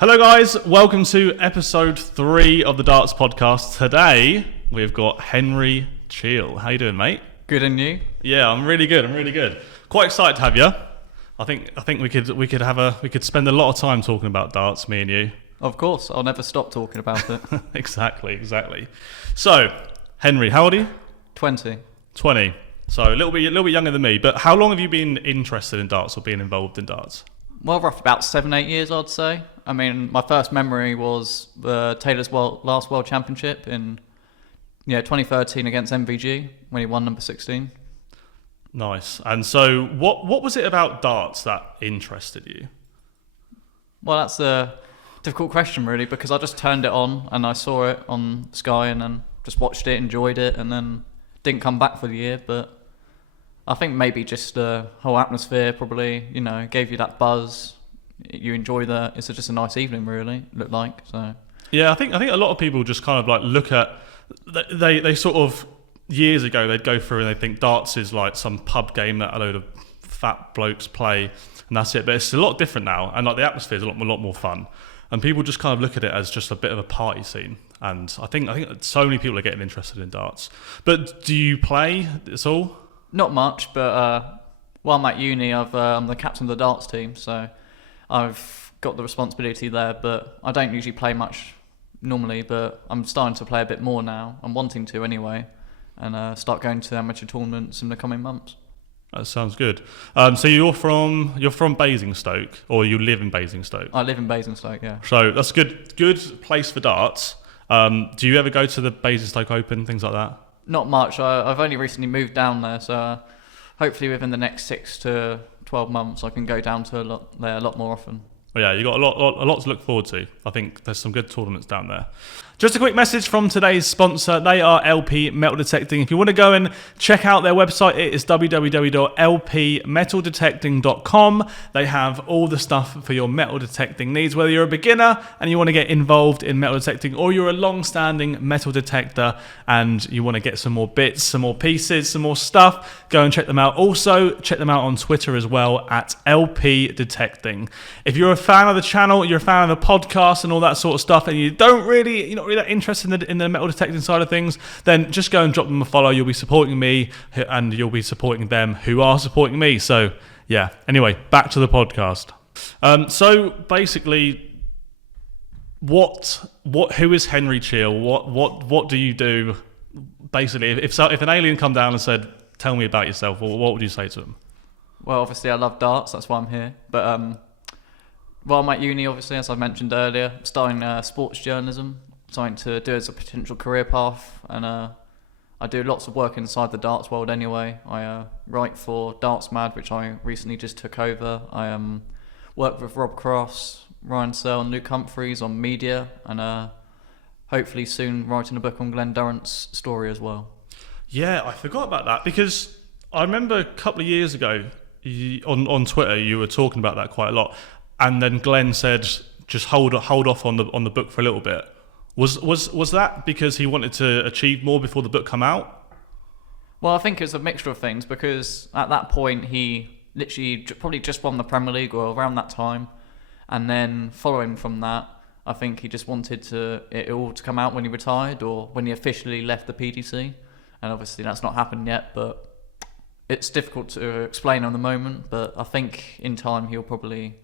Hello guys, welcome to episode 3 of the Darts podcast. Today we've got Henry Cheal. How you doing, mate? Good, and you? Yeah, I'm really good. Quite excited to have you. I think we could spend a lot of time talking about darts, me and you. Of course, I'll never stop talking about it. Exactly. So, Henry, how old are you? 20. 20. So a little bit younger than me. But how long have you been interested in darts or been involved in darts? Well, roughly about 7-8 years, I'd say. I mean, my first memory was Taylor's last World Championship in 2013 against MVG when he won number 16. Nice. And so what was it about darts that interested you? Well, that's a difficult question, really, because I just turned it on and I saw it on Sky and then just watched it, enjoyed it, and then didn't come back for the year. But I think maybe just the whole atmosphere probably, gave you that buzz. You enjoy it's just a nice evening, really, looked like. So yeah, I think a lot of people just kind of like look at, they sort of, years ago they'd go through and they think darts is like some pub game that a load of fat blokes play and that's it. But it's a lot different now, and like the atmosphere is a lot more fun, and people just kind of look at it as just a bit of a party scene. And I think so many people are getting interested in darts. But do you play at all? Not much, but while I'm at uni, I'm the captain of the darts team, so I've got the responsibility there. But I don't usually play much normally, but I'm starting to play a bit more now. I'm wanting to anyway, and start going to amateur tournaments in the coming months. That sounds good. So you're from Basingstoke, or you live in Basingstoke? I live in Basingstoke, yeah. So that's a good place for darts. Do you ever go to the Basingstoke Open, things like that? Not much. I've only recently moved down there, so hopefully within the next 6 to 12 months I can go down to a lot more often. Well, yeah, you got a lot to look forward to. I think there's some good tournaments down there. Just a quick message from today's sponsor. They are LP Metal Detecting. If you want to go and check out their website, it is www.lpmetaldetecting.com. They have all the stuff for your metal detecting needs, whether you're a beginner and you want to get involved in metal detecting, or you're a long-standing metal detector and you want to get some more bits, some more pieces, some more stuff. Go and check them out. Also, check them out on Twitter as well at LP Detecting. If you're a fan of the channel, you're a fan of the podcast and all that sort of stuff, and you're not really that interested in the metal detecting side of things, then just go and drop them a follow. You'll be supporting me and you'll be supporting them who are supporting me. So yeah, anyway, back to the podcast. So basically, who is Henry Cheal? What do you do? Basically, if an alien come down and said, tell me about yourself, what would you say to them? Well, obviously I love darts, that's why I'm here. But while I'm at uni, obviously, as I mentioned earlier, studying sports journalism, something to do as a potential career path, and I do lots of work inside the darts world anyway. I write for Darts Mad, which I recently just took over. I work with Rob Cross, Ryan Searle and Luke Humphreys on media, and hopefully soon writing a book on Glenn Durrant's story as well. Yeah, I forgot about that, because I remember a couple of years ago on Twitter you were talking about that quite a lot, and then Glenn said just hold off on the book for a little bit. Was that because he wanted to achieve more before the book come out? Well, I think it's a mixture of things, because at that point he literally probably just won the Premier League or around that time, and then following from that, I think he just wanted it all to come out when he retired or when he officially left the PDC, and obviously that's not happened yet, but it's difficult to explain on the moment. But I think in time he'll probably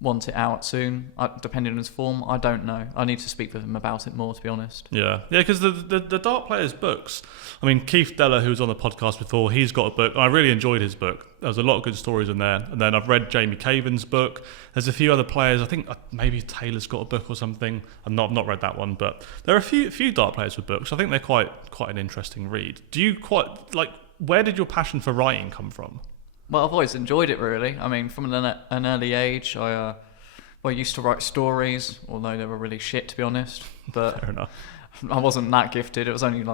want it out soon, depending on his form. I don't know. I need to speak with him about it more, to be honest. Yeah, because the Dart Players books, I mean, Keith Deller, who was on the podcast before, he's got a book. I really enjoyed his book. There's a lot of good stories in there. And then I've read Jamie Caven's book. There's a few other players. I think maybe Taylor's got a book or something. I've not read that one, but there are a few Dart Players with books. I think they're quite an interesting read. Do you where did your passion for writing come from? Well, I've always enjoyed it, really. I mean, from an early age, I used to write stories, although they were really shit, to be honest. But fair enough. I wasn't that gifted. It was only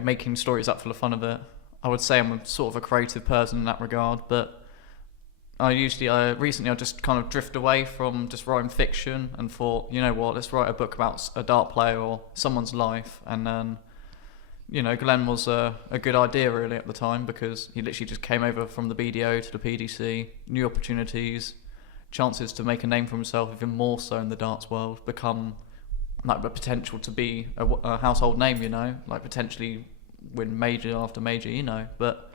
making stories up for the fun of it. I would say I'm a sort of a creative person in that regard, but recently I just kind of drift away from just writing fiction and thought, you know what, let's write a book about a dart player or someone's life. And then Glenn was a good idea really at the time, because he literally just came over from the BDO to the PDC, new opportunities, chances to make a name for himself even more so in the darts world, become like the potential to be a household name, you know, like potentially win major after major, you know. But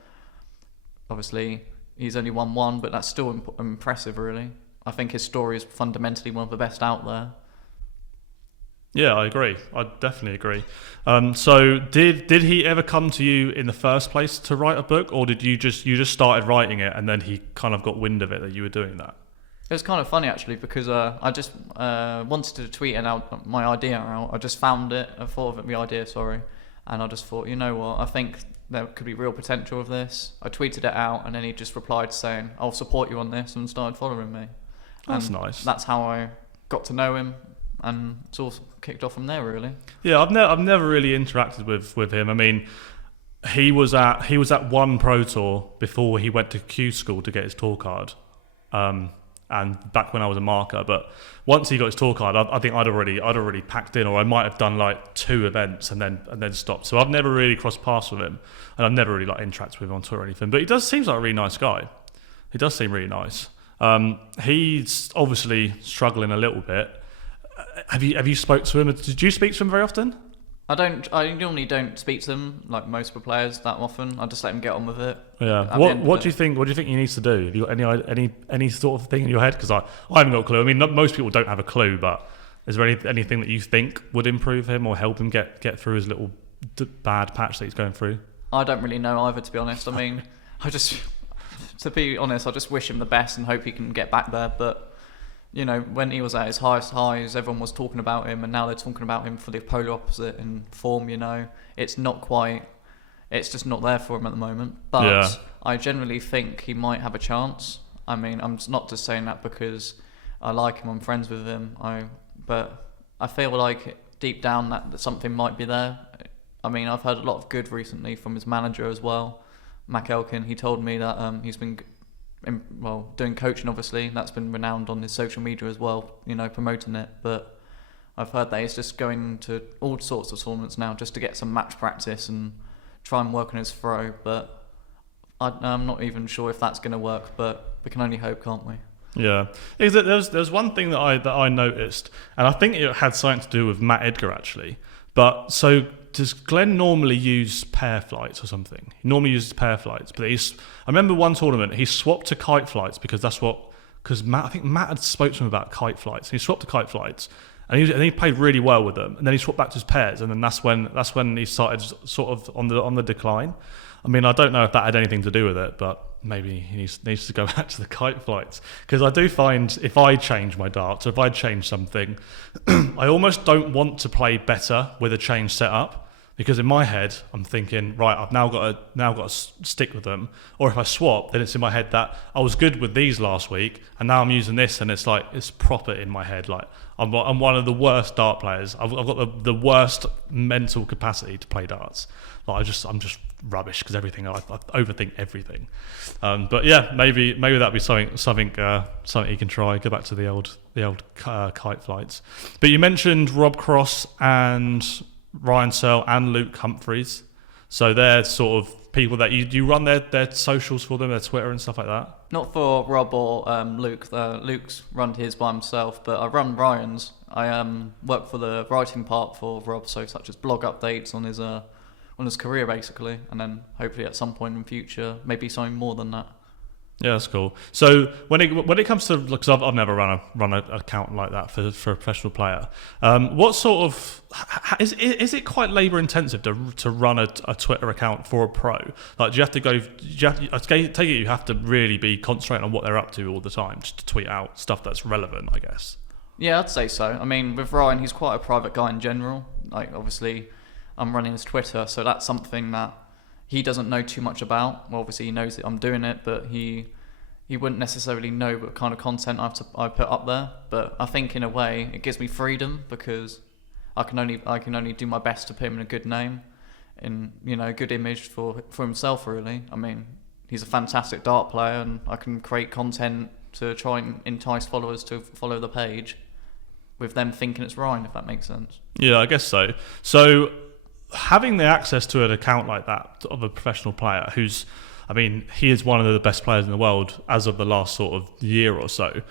obviously he's only won one, but that's still impressive, really. I think his story is fundamentally one of the best out there. Yeah, I agree. I definitely agree. So did he ever come to you in the first place to write a book, or did you just started writing it and then he kind of got wind of it that you were doing that? It was kind of funny actually, because I just wanted to tweet out my idea out. I just found it, I thought of the idea, and I just thought, you know what, I think there could be real potential of this. I tweeted it out, and then he just replied saying, I'll support you on this, and started following me. That's nice. That's how I got to know him, and it's all kicked off from there, really. Yeah, I've never really interacted with him. I mean, he was at one pro tour before he went to Q school to get his tour card, and back when I was a marker. But once he got his tour card, I think I'd already packed in, or I might have done like 2 events and then stopped. So I've never really crossed paths with him, and I've never really like interacted with him on Twitter or anything. But he seems like a really nice guy. He does seem really nice. He's obviously struggling a little bit. Have you spoke to him? Did you speak to him very often? I normally don't speak to them like most of the players that often. I just let them get on with it. Yeah. What do you think? What do you think he needs to do? Have you got any sort of thing in your head? Because I haven't got a clue. I mean, most people don't have a clue. But is there anything that you think would improve him or help him get through his little bad patch that he's going through? I don't really know either, to be honest. I mean, to be honest, I just wish him the best and hope he can get back there. But you know, when he was at his highest highs, everyone was talking about him, and now they're talking about him for the polar opposite in form, you know. It's just not there for him at the moment. But yeah. I generally think he might have a chance. I mean, I'm not just saying that because I like him, I'm friends with him, but I feel like deep down that something might be there. I mean, I've heard a lot of good recently from his manager as well, Mac Elkin. He told me that he's been doing coaching, obviously. That's been renowned on his social media as well, you know, promoting it. But I've heard that he's just going to all sorts of tournaments now just to get some match practice and try and work on his throw. But I'm not even sure if that's going to work, but we can only hope, can't we? Yeah. There's one thing that I noticed, and I think it had something to do with Matt Edgar, actually. But so does Glenn normally use pair flights or something? He normally uses pair flights, but I remember one tournament he swapped to kite flights because I think Matt had spoke to him about kite flights. And he swapped to kite flights, and he played really well with them. And then he swapped back to his pairs, and then that's when he started sort of on the decline. I mean, I don't know if that had anything to do with it, but maybe he needs to go back to the kite flights. Because I do find if I change my darts, or if I change something, I almost don't want to play better with a change setup. Because in my head, I'm thinking, right, I've now got to stick with them. Or if I swap, then it's in my head that I was good with these last week, and now I'm using this, and it's like it's proper in my head. Like I'm one of the worst dart players. I've got the worst mental capacity to play darts. Like I'm just rubbish because everything I overthink everything. But yeah, maybe that'd be something he can try. Go back to the old kite flights. But you mentioned Rob Cross and Ryan Searle and Luke Humphreys, so they're sort of people that you run their socials for them, their Twitter and stuff like that. Not for Rob or Luke. Luke's run his by himself, but I run Ryan's. I work for the writing part for Rob, so such as blog updates on his career basically, and then hopefully at some point in future maybe something more than that. Yeah, that's cool. So when it comes to, because I've never run an account like that for a professional player. What sort of is it quite labour intensive to run a Twitter account for a pro? Like, do you have to go? I take it you have to really be concentrating on what they're up to all the time, just to tweet out stuff that's relevant, I guess. Yeah, I'd say so. I mean, with Ryan, he's quite a private guy in general. Like, obviously, I'm running his Twitter, so that's something that he doesn't know too much about. Well, obviously he knows that I'm doing it, but he wouldn't necessarily know what kind of content I put up there. But I think in a way it gives me freedom because I can only do my best to put him in a good name, in, you know, a good image for himself really. I mean, he's a fantastic dart player, and I can create content to try and entice followers to follow the page with them thinking it's Ryan, if that makes sense. Yeah, I guess so. So having the access to an account like that of a professional player who's, I mean, he is one of the best players in the world as of the last sort of year or so.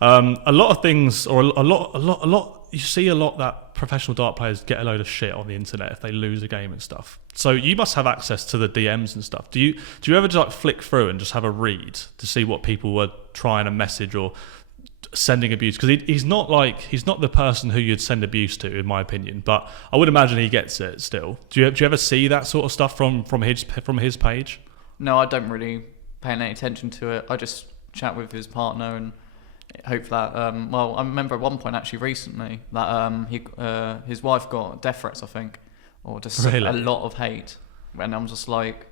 A lot of things, or a lot. You see a lot that professional dart players get a load of shit on the internet if they lose a game and stuff. So you must have access to the DMs and stuff. Do you ever just like flick through and just have a read to see what people were trying to message or sending abuse? Because he's not the person who you'd send abuse to, in my opinion. But I would imagine he gets it still. Do you ever see that sort of stuff from his page? No, I don't really pay any attention to it. I just chat with his partner and hope that. Well, I remember at one point actually recently that his wife got death threats, I think, or just Really? a lot of hate. And I'm just like,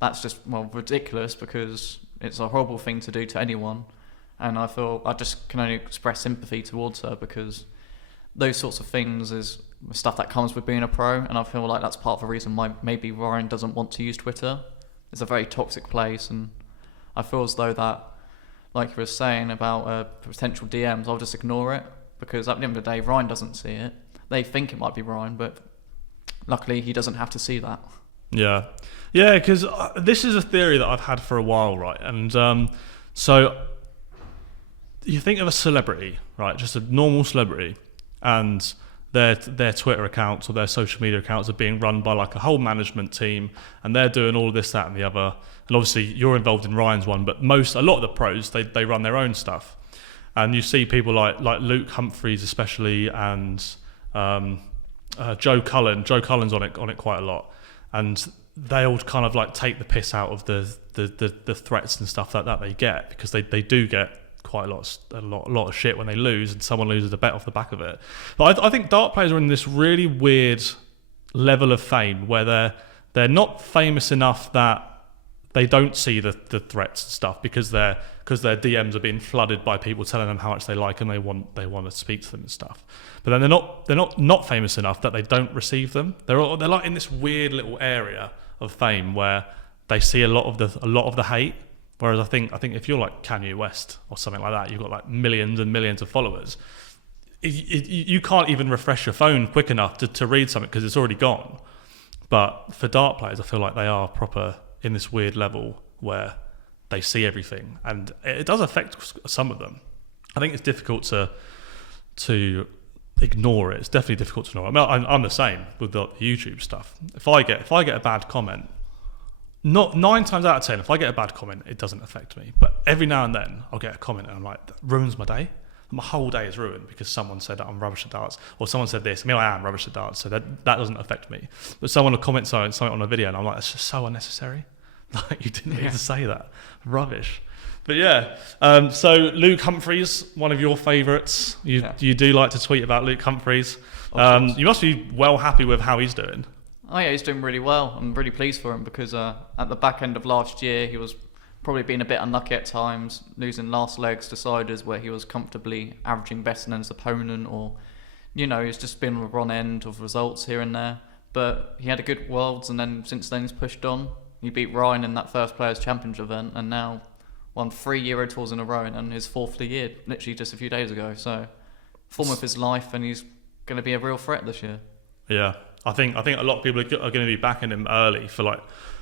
that's just ridiculous, because it's a horrible thing to do to anyone. And I feel I just can only express sympathy towards her, because those sorts of things is stuff that comes with being a pro, and I feel like that's part of the reason why maybe Ryan doesn't want to use Twitter. It's a very toxic place, and I feel as though that, like you were saying about potential DMs, I'll just ignore it, because at the end of the day, Ryan doesn't see it. They think it might be Ryan, but luckily he doesn't have to see that. Yeah, because this is a theory that I've had for a while, right? And so you think of a celebrity, right? Just a normal celebrity, and their Twitter accounts or their social media accounts are being run by like a whole management team, and they're doing all of this, that, and the other. And obviously you're involved in Ryan's one, but a lot of the pros, they run their own stuff. And you see people like Luke Humphries especially, and Joe Cullen. Joe Cullen's on it quite a lot, and they all kind of like take the piss out of the threats and stuff like that they get, because they do get quite a lot of shit when they lose, and someone loses a bet off the back of it. But I think dart players are in this really weird level of fame where they're not famous enough that they don't see the threats and stuff, because their DMs are being flooded by people telling them how much they like them, they want to speak to them and stuff. But then they're not famous enough that they don't receive them. They're like in this weird little area of fame where they see a lot of the hate. Whereas I think if you're like Kanye West or something like that, you've got like millions and millions of followers. You can't even refresh your phone quick enough to read something, because it's already gone. But for dart players, I feel like they are proper in this weird level where they see everything, and it does affect some of them. I think it's difficult to ignore it. It's definitely difficult to ignore. I mean, I'm the same with the YouTube stuff. If I get a bad comment, not 9 times out of 10, if I get a bad comment, it doesn't affect me. But every now and then, I'll get a comment and I'm like, that ruins my day. My whole day is ruined because someone said that I'm rubbish at darts, or someone said this. I mean, I am rubbish at darts, so that doesn't affect me. But someone will comment something on a video, and I'm like, it's just so unnecessary. Like, you didn't need to say that. Rubbish. But yeah, so Luke Humphries, one of your favourites. You do like to tweet about Luke Humphries. You must be well happy with how he's doing. Oh yeah, he's doing really well. I'm really pleased for him, because at the back end of last year, he was probably being a bit unlucky at times, losing last legs deciders where he was comfortably averaging better than his opponent, or he's just been on the wrong end of results here and there. But he had a good Worlds, and then since then he's pushed on. He beat Ryan in that first Players' Championship event, and now won 3 Euro Tours in a row, and his 4th of the year, literally just a few days ago. So, form of his life, and he's going to be a real threat this year. Yeah, I think a lot of people are going to be backing him early for like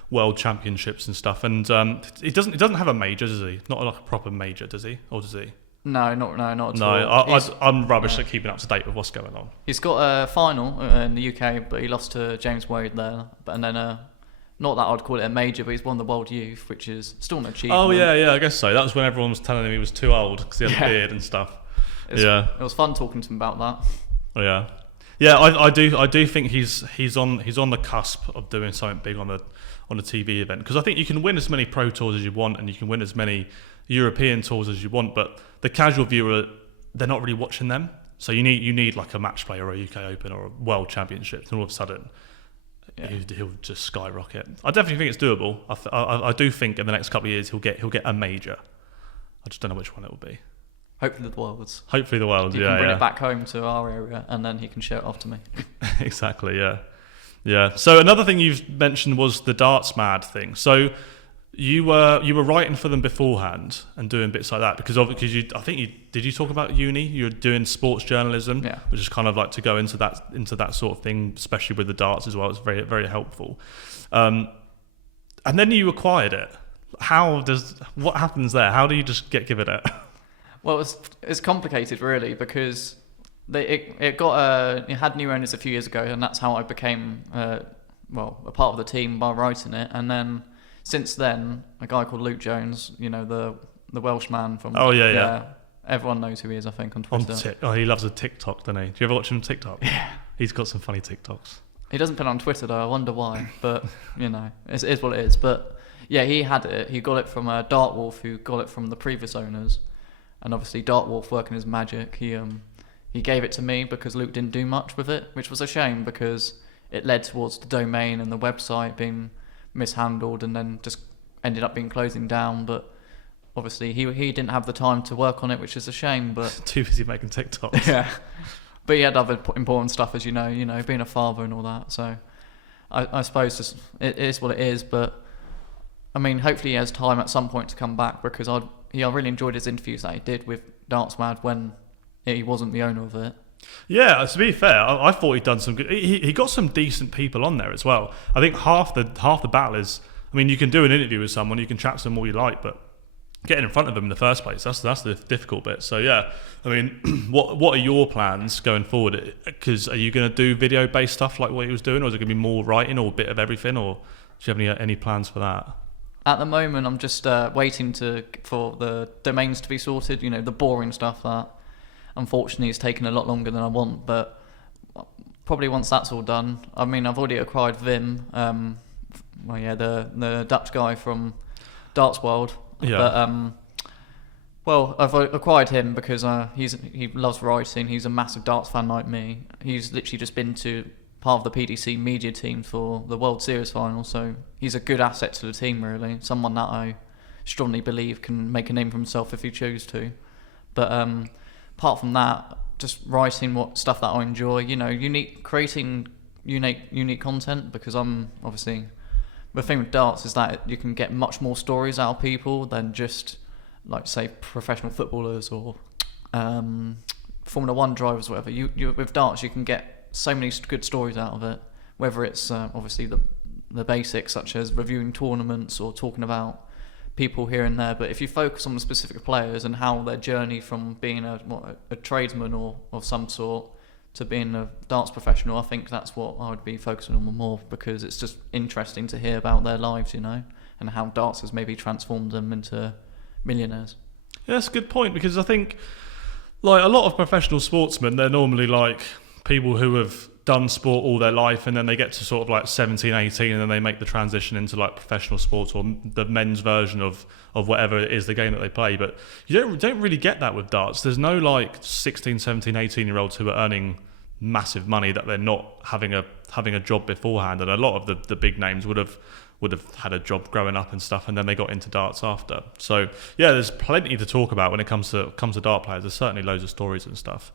World Championships and stuff. And he doesn't have a major, does he? Not like a proper major, does he? Or does he? No, not at all. No, I'm rubbish at keeping up to date with what's going on. He's got a final in the UK, but he lost to James Wade there. And then not that I'd call it a major, but he's won the World Youth, which is still an achievement. Oh yeah, I guess so. That was when everyone was telling him he was too old because he had a beard and stuff. It was fun talking to him about that. Oh, yeah. I do think he's on the cusp of doing something big on a TV event, because I think you can win as many pro tours as you want, and you can win as many European tours as you want, but the casual viewer, they're not really watching them. So you need like a match play or a UK Open or a World Championship, and all of a sudden he'll just skyrocket. I definitely think it's doable. I do think in the next couple of years he'll get a major. I just don't know which one it will be. Hopefully the Worlds. Hopefully the Worlds. You can bring it back home to our area, and then he can show it off to me. Exactly. Yeah. So another thing you've mentioned was the Darts Mad thing. So you were writing for them beforehand and doing bits like that, because did you talk about uni? You're doing sports journalism, which is kind of like to go into that sort of thing, especially with the darts as well. It's very, very helpful. And then you acquired it. What happens there? How do you just give it? Well, it's complicated really because it had new owners a few years ago, and that's how I became a part of the team by writing it. And then since then, a guy called Luke Jones, the Welsh man from everyone knows who he is, I think, on Twitter. He loves a TikTok, doesn't he? Do you ever watch him on TikTok? Yeah, he's got some funny TikToks. He doesn't put it on Twitter though. I wonder why, but it is what it is. But yeah, he had it. He got it from Dartwolf, who got it from the previous owners. And obviously Dartwolf, working his magic, he gave it to me because Luke didn't do much with it, which was a shame because it led towards the domain and the website being mishandled and then just ended up being closing down. But obviously he didn't have the time to work on it, which is a shame. But too busy making TikToks. Yeah, but he had other important stuff, as you know, being a father and all that. So I suppose it is what it is. But I mean, hopefully he has time at some point to come back because I really enjoyed his interviews that he did with DartsMad when he wasn't the owner of it. Yeah, to be fair, I thought he'd done some good. He got some decent people on there as well. I think half the battle is, I mean, you can do an interview with someone, you can chat to them all you like, but getting in front of them in the first place, that's the difficult bit. So yeah, I mean, what are your plans going forward? Because are you going to do video based stuff like what he was doing, or is it going to be more writing or a bit of everything, or do you have any plans for that? At the moment, I'm just waiting for the domains to be sorted. The boring stuff that unfortunately is taking a lot longer than I want. But probably once that's all done, I mean, I've already acquired Vim. The Dutch guy from Darts World. Yeah. But I've acquired him because he loves writing. He's a massive darts fan like me. He's literally just been to part of the PDC media team for the World Series final, so he's a good asset to the team, really. Someone that I strongly believe can make a name for himself if he chose to. But apart from that, just writing what stuff that I enjoy, creating unique content, because I'm obviously, the thing with darts is that you can get much more stories out of people than just, like, say, professional footballers or Formula 1 drivers, whatever. You with darts, you can get so many good stories out of it, whether it's obviously the basics such as reviewing tournaments or talking about people here and there. But if you focus on the specific players and how their journey from being a tradesman or of some sort to being a darts professional, I think that's what I would be focusing on more, because it's just interesting to hear about their lives, and how darts has maybe transformed them into millionaires. Yeah, that's a good point, because I think, like, a lot of professional sportsmen, they're normally like people who have done sport all their life, and then they get to sort of like 17, 18, and then they make the transition into like professional sports or the men's version of whatever it is, the game that they play. But you don't really get that with darts. There's no like 16, 17, 18-year-olds who are earning massive money that they're not having a job beforehand, and a lot of the big names would have had a job growing up and stuff, and then they got into darts after. So yeah, there's plenty to talk about when it comes to dart players. There's certainly loads of stories and stuff.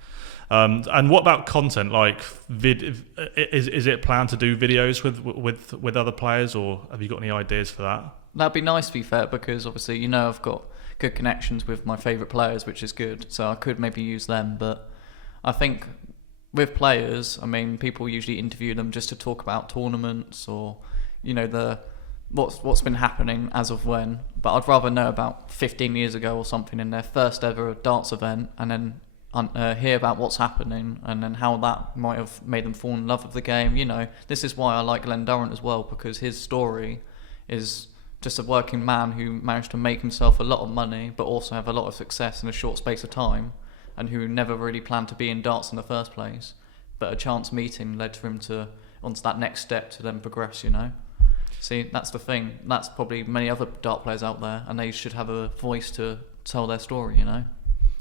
And what about content? Like, is it planned to do videos with other players, or have you got any ideas for that? That'd be nice, to be fair, because obviously I've got good connections with my favourite players, which is good. So I could maybe use them, but I think with players, I mean, people usually interview them just to talk about tournaments or what's been happening as of when. But I'd rather know about 15 years ago or something in their first ever darts event, and then hear about what's happening and then how that might have made them fall in love with the game. This is why I like Glenn Durrant as well, because his story is just a working man who managed to make himself a lot of money but also have a lot of success in a short space of time, and who never really planned to be in darts in the first place, but a chance meeting led to him onto that next step to then progress. See, that's the thing. That's probably many other dart players out there, and they should have a voice to tell their story.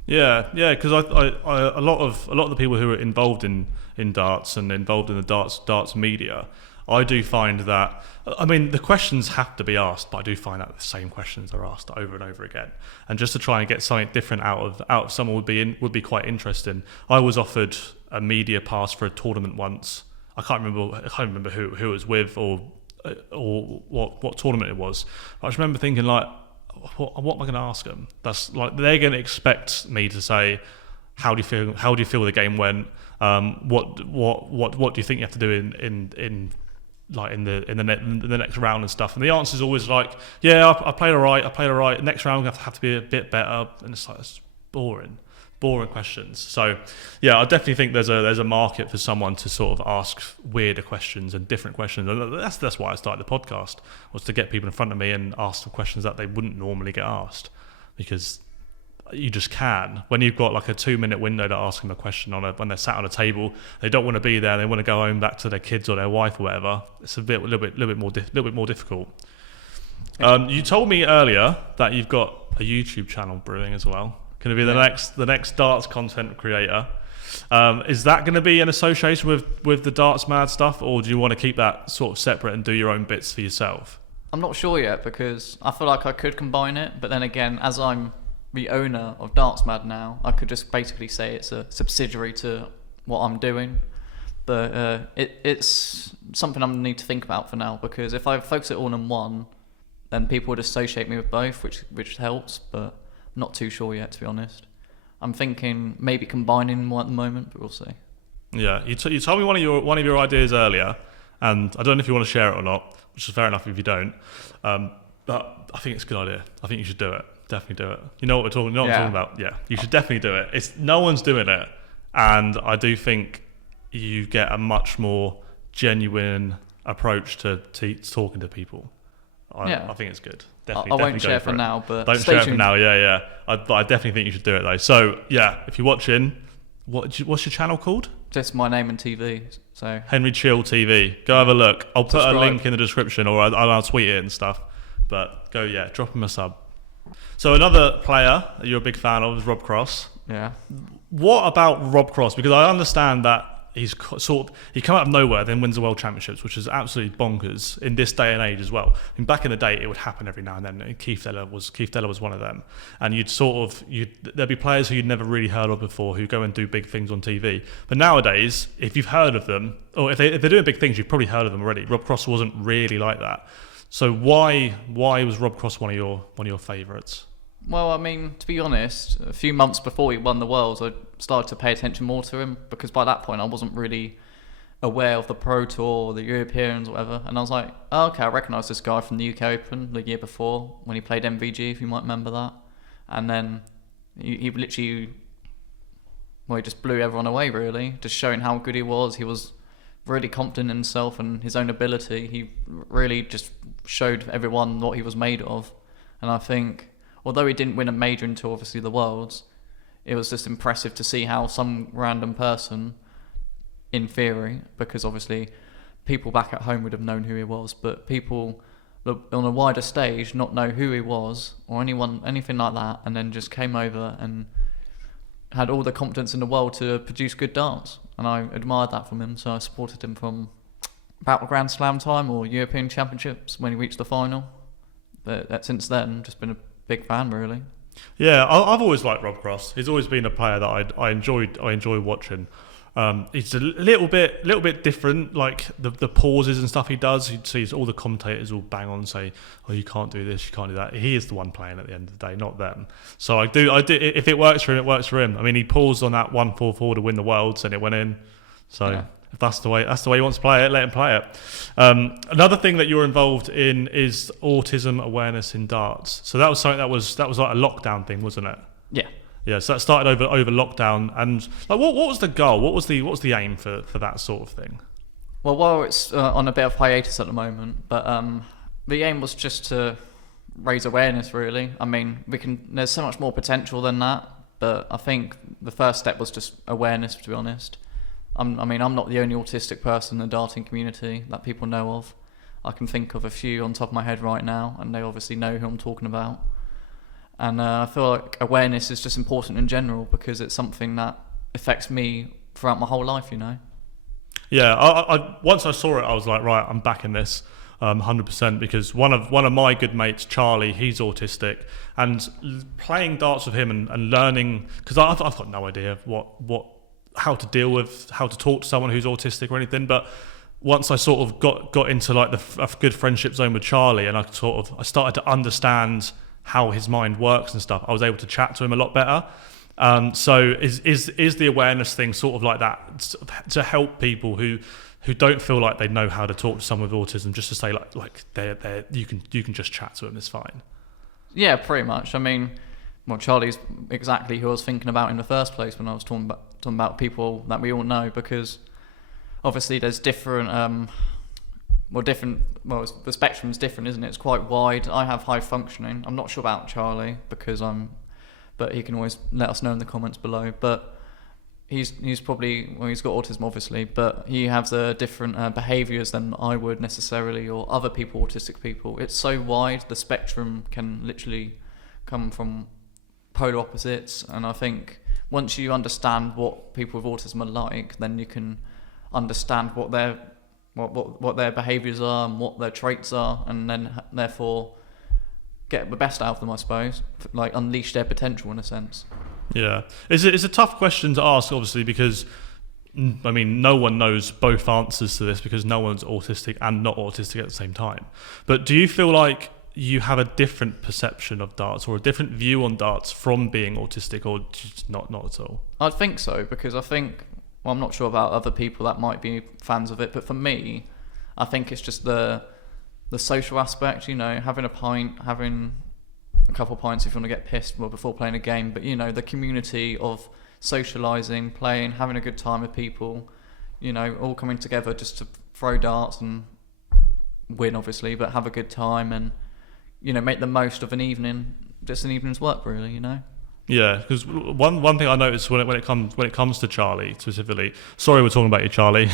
Yeah, because a lot of the people who are involved in darts and involved in the darts media, I do find that, I mean, the questions have to be asked, but I do find that the same questions are asked over and over again. And just to try and get something different out of someone would be quite interesting. I was offered a media pass for a tournament once. I can't remember who it was with or what tournament it was. I just remember thinking, like, what am I going to ask them? That's like, they're going to expect me to say, how do you feel? How do you feel the game went? What do you think you have to do in the next round and stuff? And the answer is always like, yeah, I played all right. Next round I have to be a bit better. And it's like, boring questions. So yeah, I definitely think there's a market for someone to sort of ask weirder questions and different questions. And that's why I started the podcast, was to get people in front of me and ask them questions that they wouldn't normally get asked, because you just can. When you've got like a 2-minute window to ask them a question when they're sat on a table, they don't want to be there, they want to go home back to their kids or their wife or whatever. It's a little bit more difficult. You told me earlier that you've got a YouTube channel brewing as well. Going to be the next darts content creator. Is that going to be in association with the Darts Mad stuff, or do you want to keep that sort of separate and do your own bits for yourself? I'm not sure yet, because I feel like I could combine it, but then again, as I'm the owner of Darts Mad now, I could just basically say it's a subsidiary to what I'm doing. But it's something I need to think about for now, because if I focus it all on one, then people would associate me with both, which helps, but I'm not too sure yet, to be honest. I'm thinking maybe combining one at the moment, but we'll see. Yeah, you told me one of your ideas earlier, and I don't know if you want to share it or not, which is fair enough if you don't. But I think it's a good idea. I think you should do it. Definitely do it. You know what we're talking. You know what I'm talking about. Yeah, you should definitely do it. No one's doing it, and I do think you get a much more genuine approach to talking to people. I think it's good. Definitely, I won't share for now, but don't share for now. Yeah. I definitely think you should do it though. So yeah, if you're watching, what's your channel called? Just my name and TV. So Henry Cheal TV. Go have a look. I'll put a link in the description, or I'll tweet it and stuff. But go, drop him a sub. So another player that you're a big fan of is Rob Cross. Yeah. What about Rob Cross? Because I understand that he come out of nowhere, then wins the World Championships, which is absolutely bonkers in this day and age as well. I mean, back in the day, it would happen every now and then. And Keith Deller was one of them, and there'd be players who you'd never really heard of before who go and do big things on TV. But nowadays, if you've heard of them, or if they're doing big things, you've probably heard of them already. Rob Cross wasn't really like that. So why was Rob Cross one of your favourites? Well, I mean, to be honest, a few months before he won the Worlds, I started to pay attention more to him, because by that point I wasn't really aware of the Pro Tour or the Europeans or whatever. And I was like, oh, okay, I recognise this guy from the UK Open the year before when he played MVG, if you might remember that. And then he literally, he just blew everyone away, really, just showing how good he was. He was really confident in himself and his own ability. He really just showed everyone what he was made of. And I think, although he didn't win a major until obviously the Worlds, it was just impressive to see how some random person, in theory, because obviously people back at home would have known who he was, but people on a wider stage not know who he was or anything like that, and then just came over and had all the confidence in the world to produce good darts. And I admired that from him, so I supported him from about Grand Slam time or European Championships when he reached the final. But since then, just been a big fan, really. Yeah, I've always liked Rob Cross. He's always been a player that I enjoy watching. It's a little bit different, like the pauses and stuff he does. You see all the commentators will bang on and say, "Oh, you can't do this, you can't do that." He is the one playing at the end of the day, not them. So I do. If it works for him, it works for him. I mean, he paused on that 1-4-4 to win the Worlds, and it went in. So. Yeah. If that's the way he wants to play it, let him play it. Another thing that you're involved in is autism awareness in darts. So that was something that was like a lockdown thing, wasn't it? Yeah. Yeah. So that started over lockdown, and like, what was the goal? What was the aim for that sort of thing? Well, it's on a bit of hiatus at the moment, but the aim was just to raise awareness. Really, I mean, there's so much more potential than that, but I think the first step was just awareness. To be honest. I'm not the only autistic person in the darting community that people know of. I can think of a few on top of my head right now, and they obviously know who I'm talking about. And I feel like awareness is just important in general, because it's something that affects me throughout my whole life, you know? Yeah, I once I saw it, I was like, right, I'm backing this 100%, because one of my good mates, Charlie, he's autistic, and playing darts with him and learning, because I've got no idea how to deal with, how to talk to someone who's autistic or anything, but once I sort of got into like a good friendship zone with Charlie, and I started to understand how his mind works and stuff, I was able to chat to him a lot better. So is the awareness thing sort of like that to help people who don't feel like they know how to talk to someone with autism, just to say like you can just chat to them, it's fine? Yeah, pretty much. I mean, well, Charlie's exactly who I was thinking about in the first place when I was talking about people that we all know, because obviously there's different, the spectrum's different, isn't it? It's quite wide. I have high functioning. I'm not sure about Charlie but he can always let us know in the comments below. But he's probably, well, he's got autism obviously, but he has different behaviours than I would necessarily, or other people, autistic people. It's so wide, the spectrum can literally come from polar opposites, and I think once you understand what people with autism are like, then you can understand what their behaviours are and what their traits are, and then therefore get the best out of them, I suppose, like unleash their potential in a sense. Yeah, it's a tough question to ask, obviously, because I mean, no one knows both answers to this because no one's autistic and not autistic at the same time. But do you feel like you have a different perception of darts or a different view on darts from being autistic, or just not at all? I think so, because I think, well, I'm not sure about other people that might be fans of it, but for me, I think it's just the social aspect, you know, having a pint, having a couple of pints if you want to get pissed before playing a game, but, you know, the community of socialising, playing, having a good time with people, you know, all coming together just to throw darts and win, obviously, but have a good time and, you know, make the most of an evening, just an evening's work, really, you know. Yeah, because one thing I noticed when it comes to Charlie specifically. Sorry, we're talking about you, Charlie.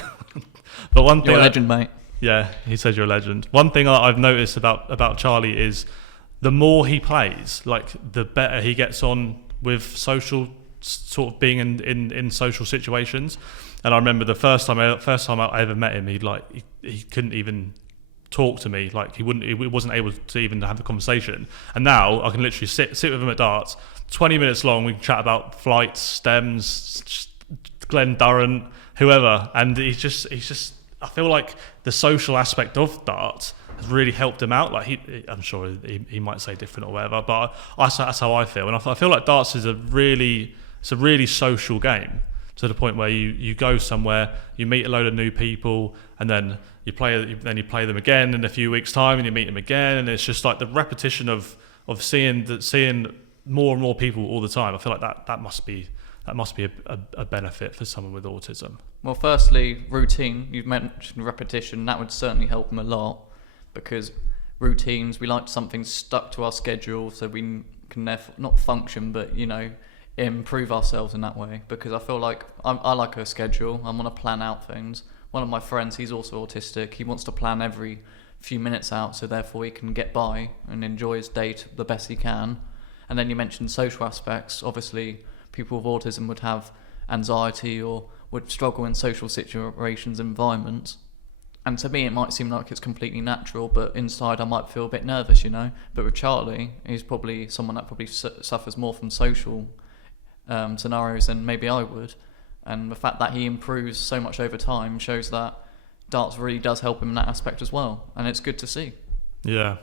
But one thing, you're a legend, mate. Yeah, he says you're a legend. One thing I've noticed about Charlie is the more he plays, like the better he gets on with social, sort of being in social situations. And I remember the first time I ever met him, he couldn't even talk to me, like he wasn't able to even have the conversation. And now I can literally sit with him at darts, 20 minutes long. We can chat about flights, stems, Glenn Durrant, whoever, and he's just I feel like the social aspect of darts has really helped him out. Like I'm sure he might say different or whatever, but that's how I feel. And I feel like darts is a really social game, to the point where you go somewhere, you meet a load of new people, and then you play them again in a few weeks' time, and you meet them again, and it's just like the repetition of seeing more and more people all the time. I feel like that must be a benefit for someone with autism. Well, firstly, routine. You've mentioned repetition. That would certainly help them a lot, because routines, we like something stuck to our schedule, so we can therefore not function, but, you know, improve ourselves in that way. Because I feel like I like a schedule. I want to plan out things. One of my friends, he's also autistic. He wants to plan every few minutes out, so therefore he can get by and enjoy his day the best he can. And then you mentioned social aspects. Obviously, people with autism would have anxiety or would struggle in social situations, environments. And to me, it might seem like it's completely natural, but inside I might feel a bit nervous, you know. But with Charlie, he's probably someone that probably suffers more from social scenarios than maybe I would. And the fact that he improves so much over time shows that darts really does help him in that aspect as well. And it's good to see. Yeah,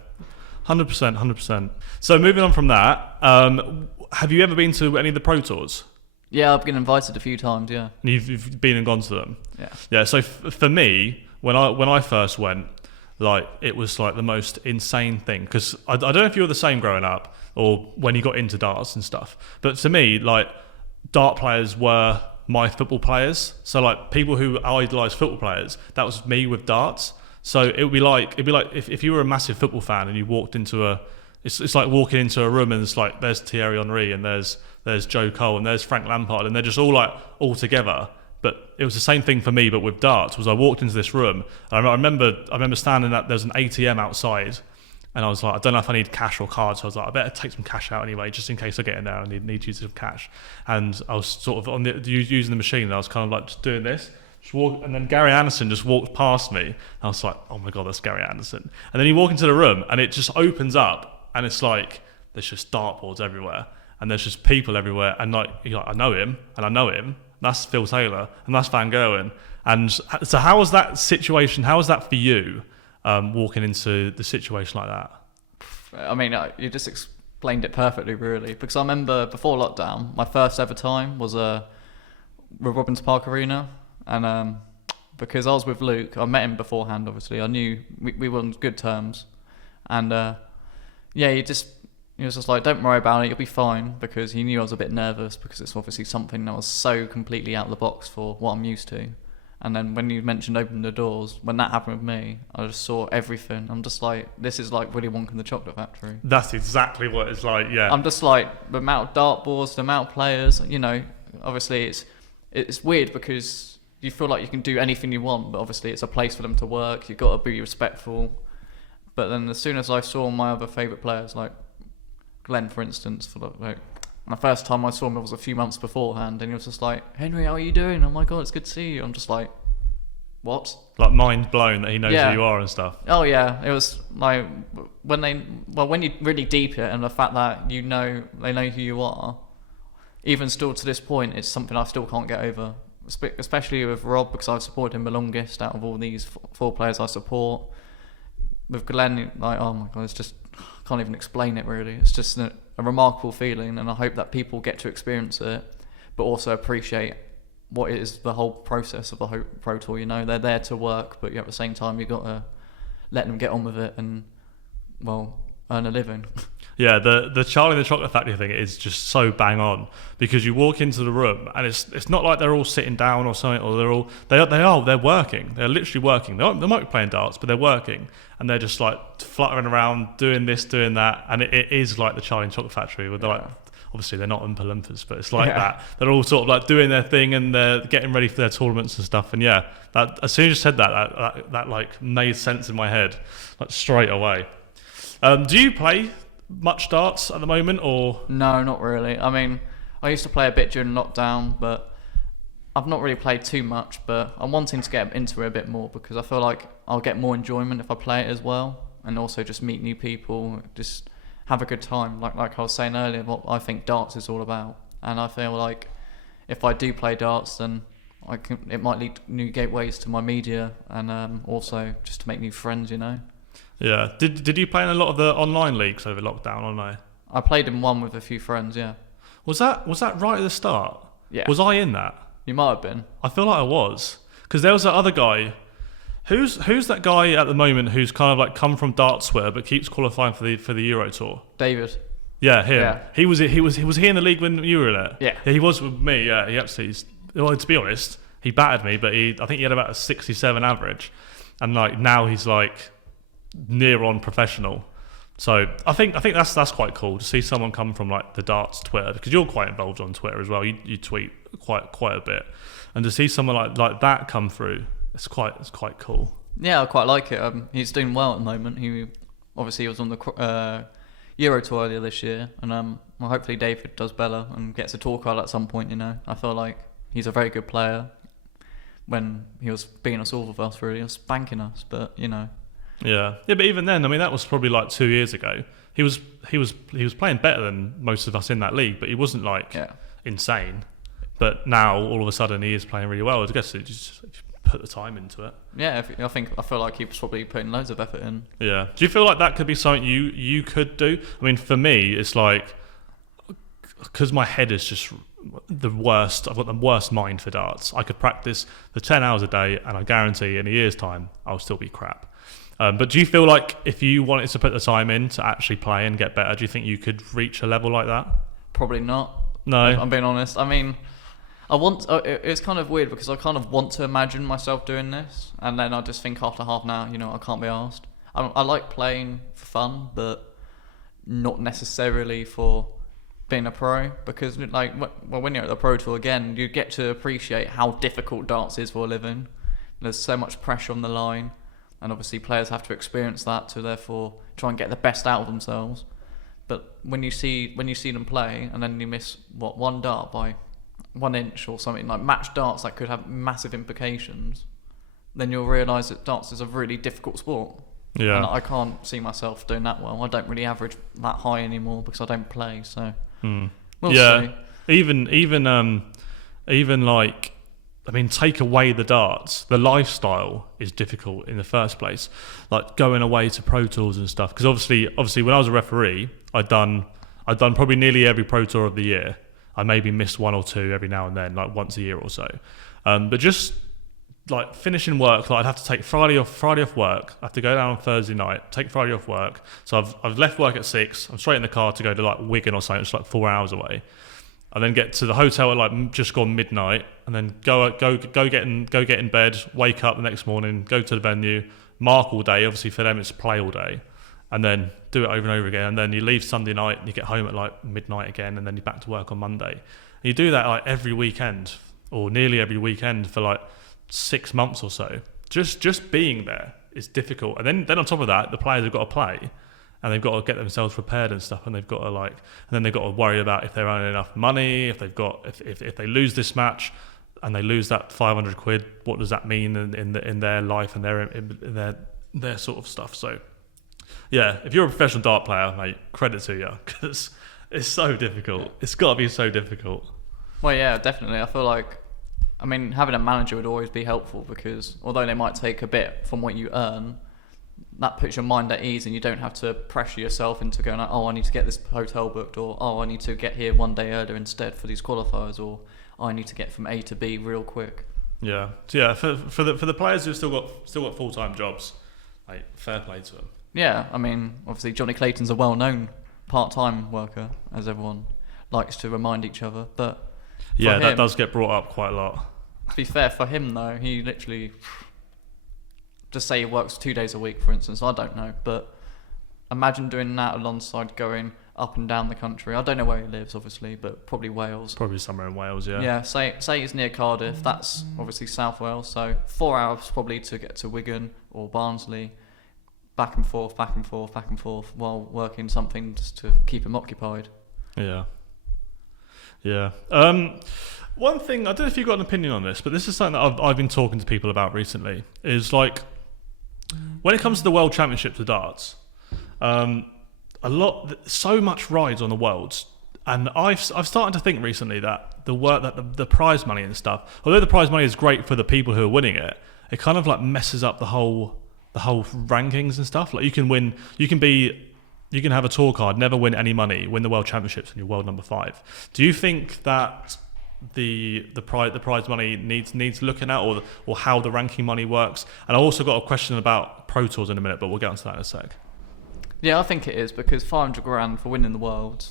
100%. So moving on from that, have you ever been to any of the Pro Tours? Yeah, I've been invited a few times, yeah. You've been and gone to them? Yeah. Yeah, so for me, when I first went, like, it was like the most insane thing, because I don't know if you were the same growing up or when you got into darts and stuff, but to me, like, dart players were my football players. So like people who idolise football players, that was me with darts. So it'd be like if you were a massive football fan and you walked into it's like walking into a room and it's like there's Thierry Henry and there's Joe Cole and there's Frank Lampard and they're just all together. But it was the same thing for me, but with darts. Was I walked into this room, and I remember standing at, there's an ATM outside, and I was like, I don't know if I need cash or cards. So I was like, I better take some cash out anyway, just in case I get in there and need to use some cash. And I was sort of using the machine, and I was kind of like just doing this, and then Gary Anderson just walked past me. And I was like, oh my God, that's Gary Anderson. And then you walk into the room, and it just opens up, and it's like there's just dartboards everywhere, and there's just people everywhere, and like, I know him, and I know him. That's Phil Taylor, and that's Van Gerwen. And so how was that situation? How was that for you, walking into the situation like that? I mean, you just explained it perfectly, really. Because I remember before lockdown, my first ever time was with Robbins Park Arena. And because I was with Luke, I met him beforehand, obviously. I knew we were on good terms. And yeah, He was just like, don't worry about it, you'll be fine, because he knew I was a bit nervous because it's obviously something that was so completely out of the box for what I'm used to. And then when you mentioned opening the doors, when that happened with me, I just saw everything. I'm just like, this is like Willy Wonka and the Chocolate Factory. That's exactly what it's like, yeah. I'm just like, the amount of dartboards, the amount of players, you know, obviously it's weird because you feel like you can do anything you want, but obviously it's a place for them to work, you've got to be respectful. But then as soon as I saw my other favourite players, like Glenn, for instance, for like the first time I saw him was a few months beforehand, and he was just like, Henry, how are you doing? Oh my god, it's good to see you. I'm just like, what? Like mind blown that he knows who you are and stuff. Oh yeah, it was like when you really deep it, and the fact that they know who you are, even still to this point, it's something I still can't get over. Especially with Rob, because I've supported him the longest out of all these 4 players I support. With Glenn, like, oh my god, it's just, I can't even explain it really. It's just a remarkable feeling, and I hope that people get to experience it, but also appreciate what it is, the whole process of the whole Pro Tour. You know, they're there to work, but at the same time, you've got to let them get on with it and, well, earn a living. Yeah, the Charlie and the Chocolate Factory thing is just so bang on, because you walk into the room and it's not like they're all sitting down or something, or they're working. They're literally working. They might be playing darts, but they're working, and they're just like fluttering around, doing this, doing that, and it is like the Charlie and the Chocolate Factory, where they're like, obviously they're not Oompa Loompas, but it's like that. They're all sort of like doing their thing, and they're getting ready for their tournaments and stuff. And yeah, that as soon as you said that like made sense in my head, like straight away. Do you play much darts at the moment, or? No, not really. I mean, I used to play a bit during lockdown, but I've not really played too much. But I'm wanting to get into it a bit more, because I feel like I'll get more enjoyment if I play it as well, and also just meet new people, just have a good time. Like I was saying earlier, what I think darts is all about. And I feel like if I do play darts, then it might lead new gateways to my media, and also just to make new friends, you know. Yeah. Did you play in a lot of the online leagues over lockdown, or no? I played in one with a few friends, yeah. Was that right at the start? Yeah. Was I in that? You might have been. I feel like I was, because there was that other guy. Who's that guy at the moment who's kind of like come from dartsware but keeps qualifying for the Euro Tour? David. Yeah, him. Yeah. He was he in the league when you were in it? Yeah. He was with me. Yeah, he absolutely. Well, to be honest, he battered me, but I think he had about a 67 average, and like now he's like near on professional. So I think that's quite cool to see someone come from like the darts Twitter, because you're quite involved on Twitter as well. You tweet quite a bit, and to see someone like that come through, it's quite cool. Yeah, I quite like it. He's doing well at the moment. He was on the Euro Tour earlier this year, and well, hopefully David does better and gets a tour card at some point. You know, I feel like he's a very good player. When he was being us all with us, really, he was spanking us, but you know. Yeah, but even then, I mean, that was probably like 2 years ago. He was playing better than most of us in that league, but he wasn't like insane. But now all of a sudden he is playing really well. I guess it just put the time into it. Yeah, I feel like he was probably putting loads of effort in. Yeah. Do you feel like that could be something you could do? I mean, for me, it's like, because my head is just the worst. I've got the worst mind for darts. I could practice for 10 hours a day, and I guarantee in a year's time I'll still be crap. But do you feel like if you wanted to put the time in to actually play and get better, do you think you could reach a level like that? Probably not. No. I'm being honest. I mean, it's kind of weird, because I kind of want to imagine myself doing this, and then I just think after half an hour, you know, I can't be asked. I like playing for fun, but not necessarily for being a pro, because like, well, when you're at the Pro Tour again, you get to appreciate how difficult darts is for a living. There's so much pressure on the line, and obviously players have to experience that to therefore try and get the best out of themselves. But when you see them play, and then you miss one dart by 1 inch or something, like match darts that could have massive implications, then you'll realise that darts is a really difficult sport. Yeah. And I can't see myself doing that well. I don't really average that high anymore because I don't play, so we'll see. Even like, I mean, take away the darts, the lifestyle is difficult in the first place. Like going away to Pro Tours and stuff, because obviously when I was a referee, I'd done probably nearly every Pro Tour of the year. I maybe missed one or two every now and then, like once a year or so. But just like finishing work, like I'd have to take Friday off work. I have to go down on Thursday night, take Friday off work. So I've left work at 6. I'm straight in the car to go to like Wigan or something. It's like 4 hours away. And then get to the hotel at like just gone midnight, and then go get in bed, wake up the next morning, go to the venue, mark all day. Obviously for them it's play all day, and then do it over and over again. And then you leave Sunday night and you get home at like midnight again, and then you're back to work on Monday. And you do that like every weekend or nearly every weekend for like 6 months or so. Just being there is difficult. And then on top of that, the players have got to play. And they've got to get themselves prepared and stuff, and they've got to and then they've got to worry about if they're earning enough money, if they lose this match, and they lose that 500 quid, what does that mean in their life and their sort of stuff. So, yeah, if you're a professional dart player, mate, credit to you, because it's so difficult. It's got to be so difficult. Well, yeah, definitely. I feel like, I mean, having a manager would always be helpful, because although they might take a bit from what you earn, that puts your mind at ease, and you don't have to pressure yourself into going like, oh, I need to get this hotel booked, or oh, I need to get here one day earlier instead for these qualifiers, or oh, I need to get from A to B real quick. Yeah, so yeah, for the players who've still got full-time jobs, like, fair play to them. Yeah, I mean, obviously Johnny Clayton's a well-known part-time worker, as everyone likes to remind each other, but yeah, that does get brought up quite a lot. To be fair, for him though, he literally, just say he works 2 days a week, for instance, I don't know, but imagine doing that alongside going up and down the country. I don't know where he lives, obviously, but probably Wales. Probably somewhere in Wales, yeah. Yeah, say it's near Cardiff, that's obviously South Wales, so 4 hours probably to get to Wigan or Barnsley, back and forth, while working something just to keep him occupied. Yeah. Yeah. One thing, I don't know if you've got an opinion on this, but this is something that I've been talking to people about recently, is like, when it comes to the World Championships of darts, so much rides on the Worlds, and I've started to think recently that the prize money and stuff, although the prize money is great for the people who are winning it, it kind of like messes up the whole rankings and stuff. Like you can have a tour card, never win any money, win the World Championships, and you're world number 5. Do you think that the prize money needs looking at, or how the ranking money works? And I also got a question about Pro Tours in a minute, but we'll get onto that in a sec. Yeah, I think it is, because 500 grand for winning the world,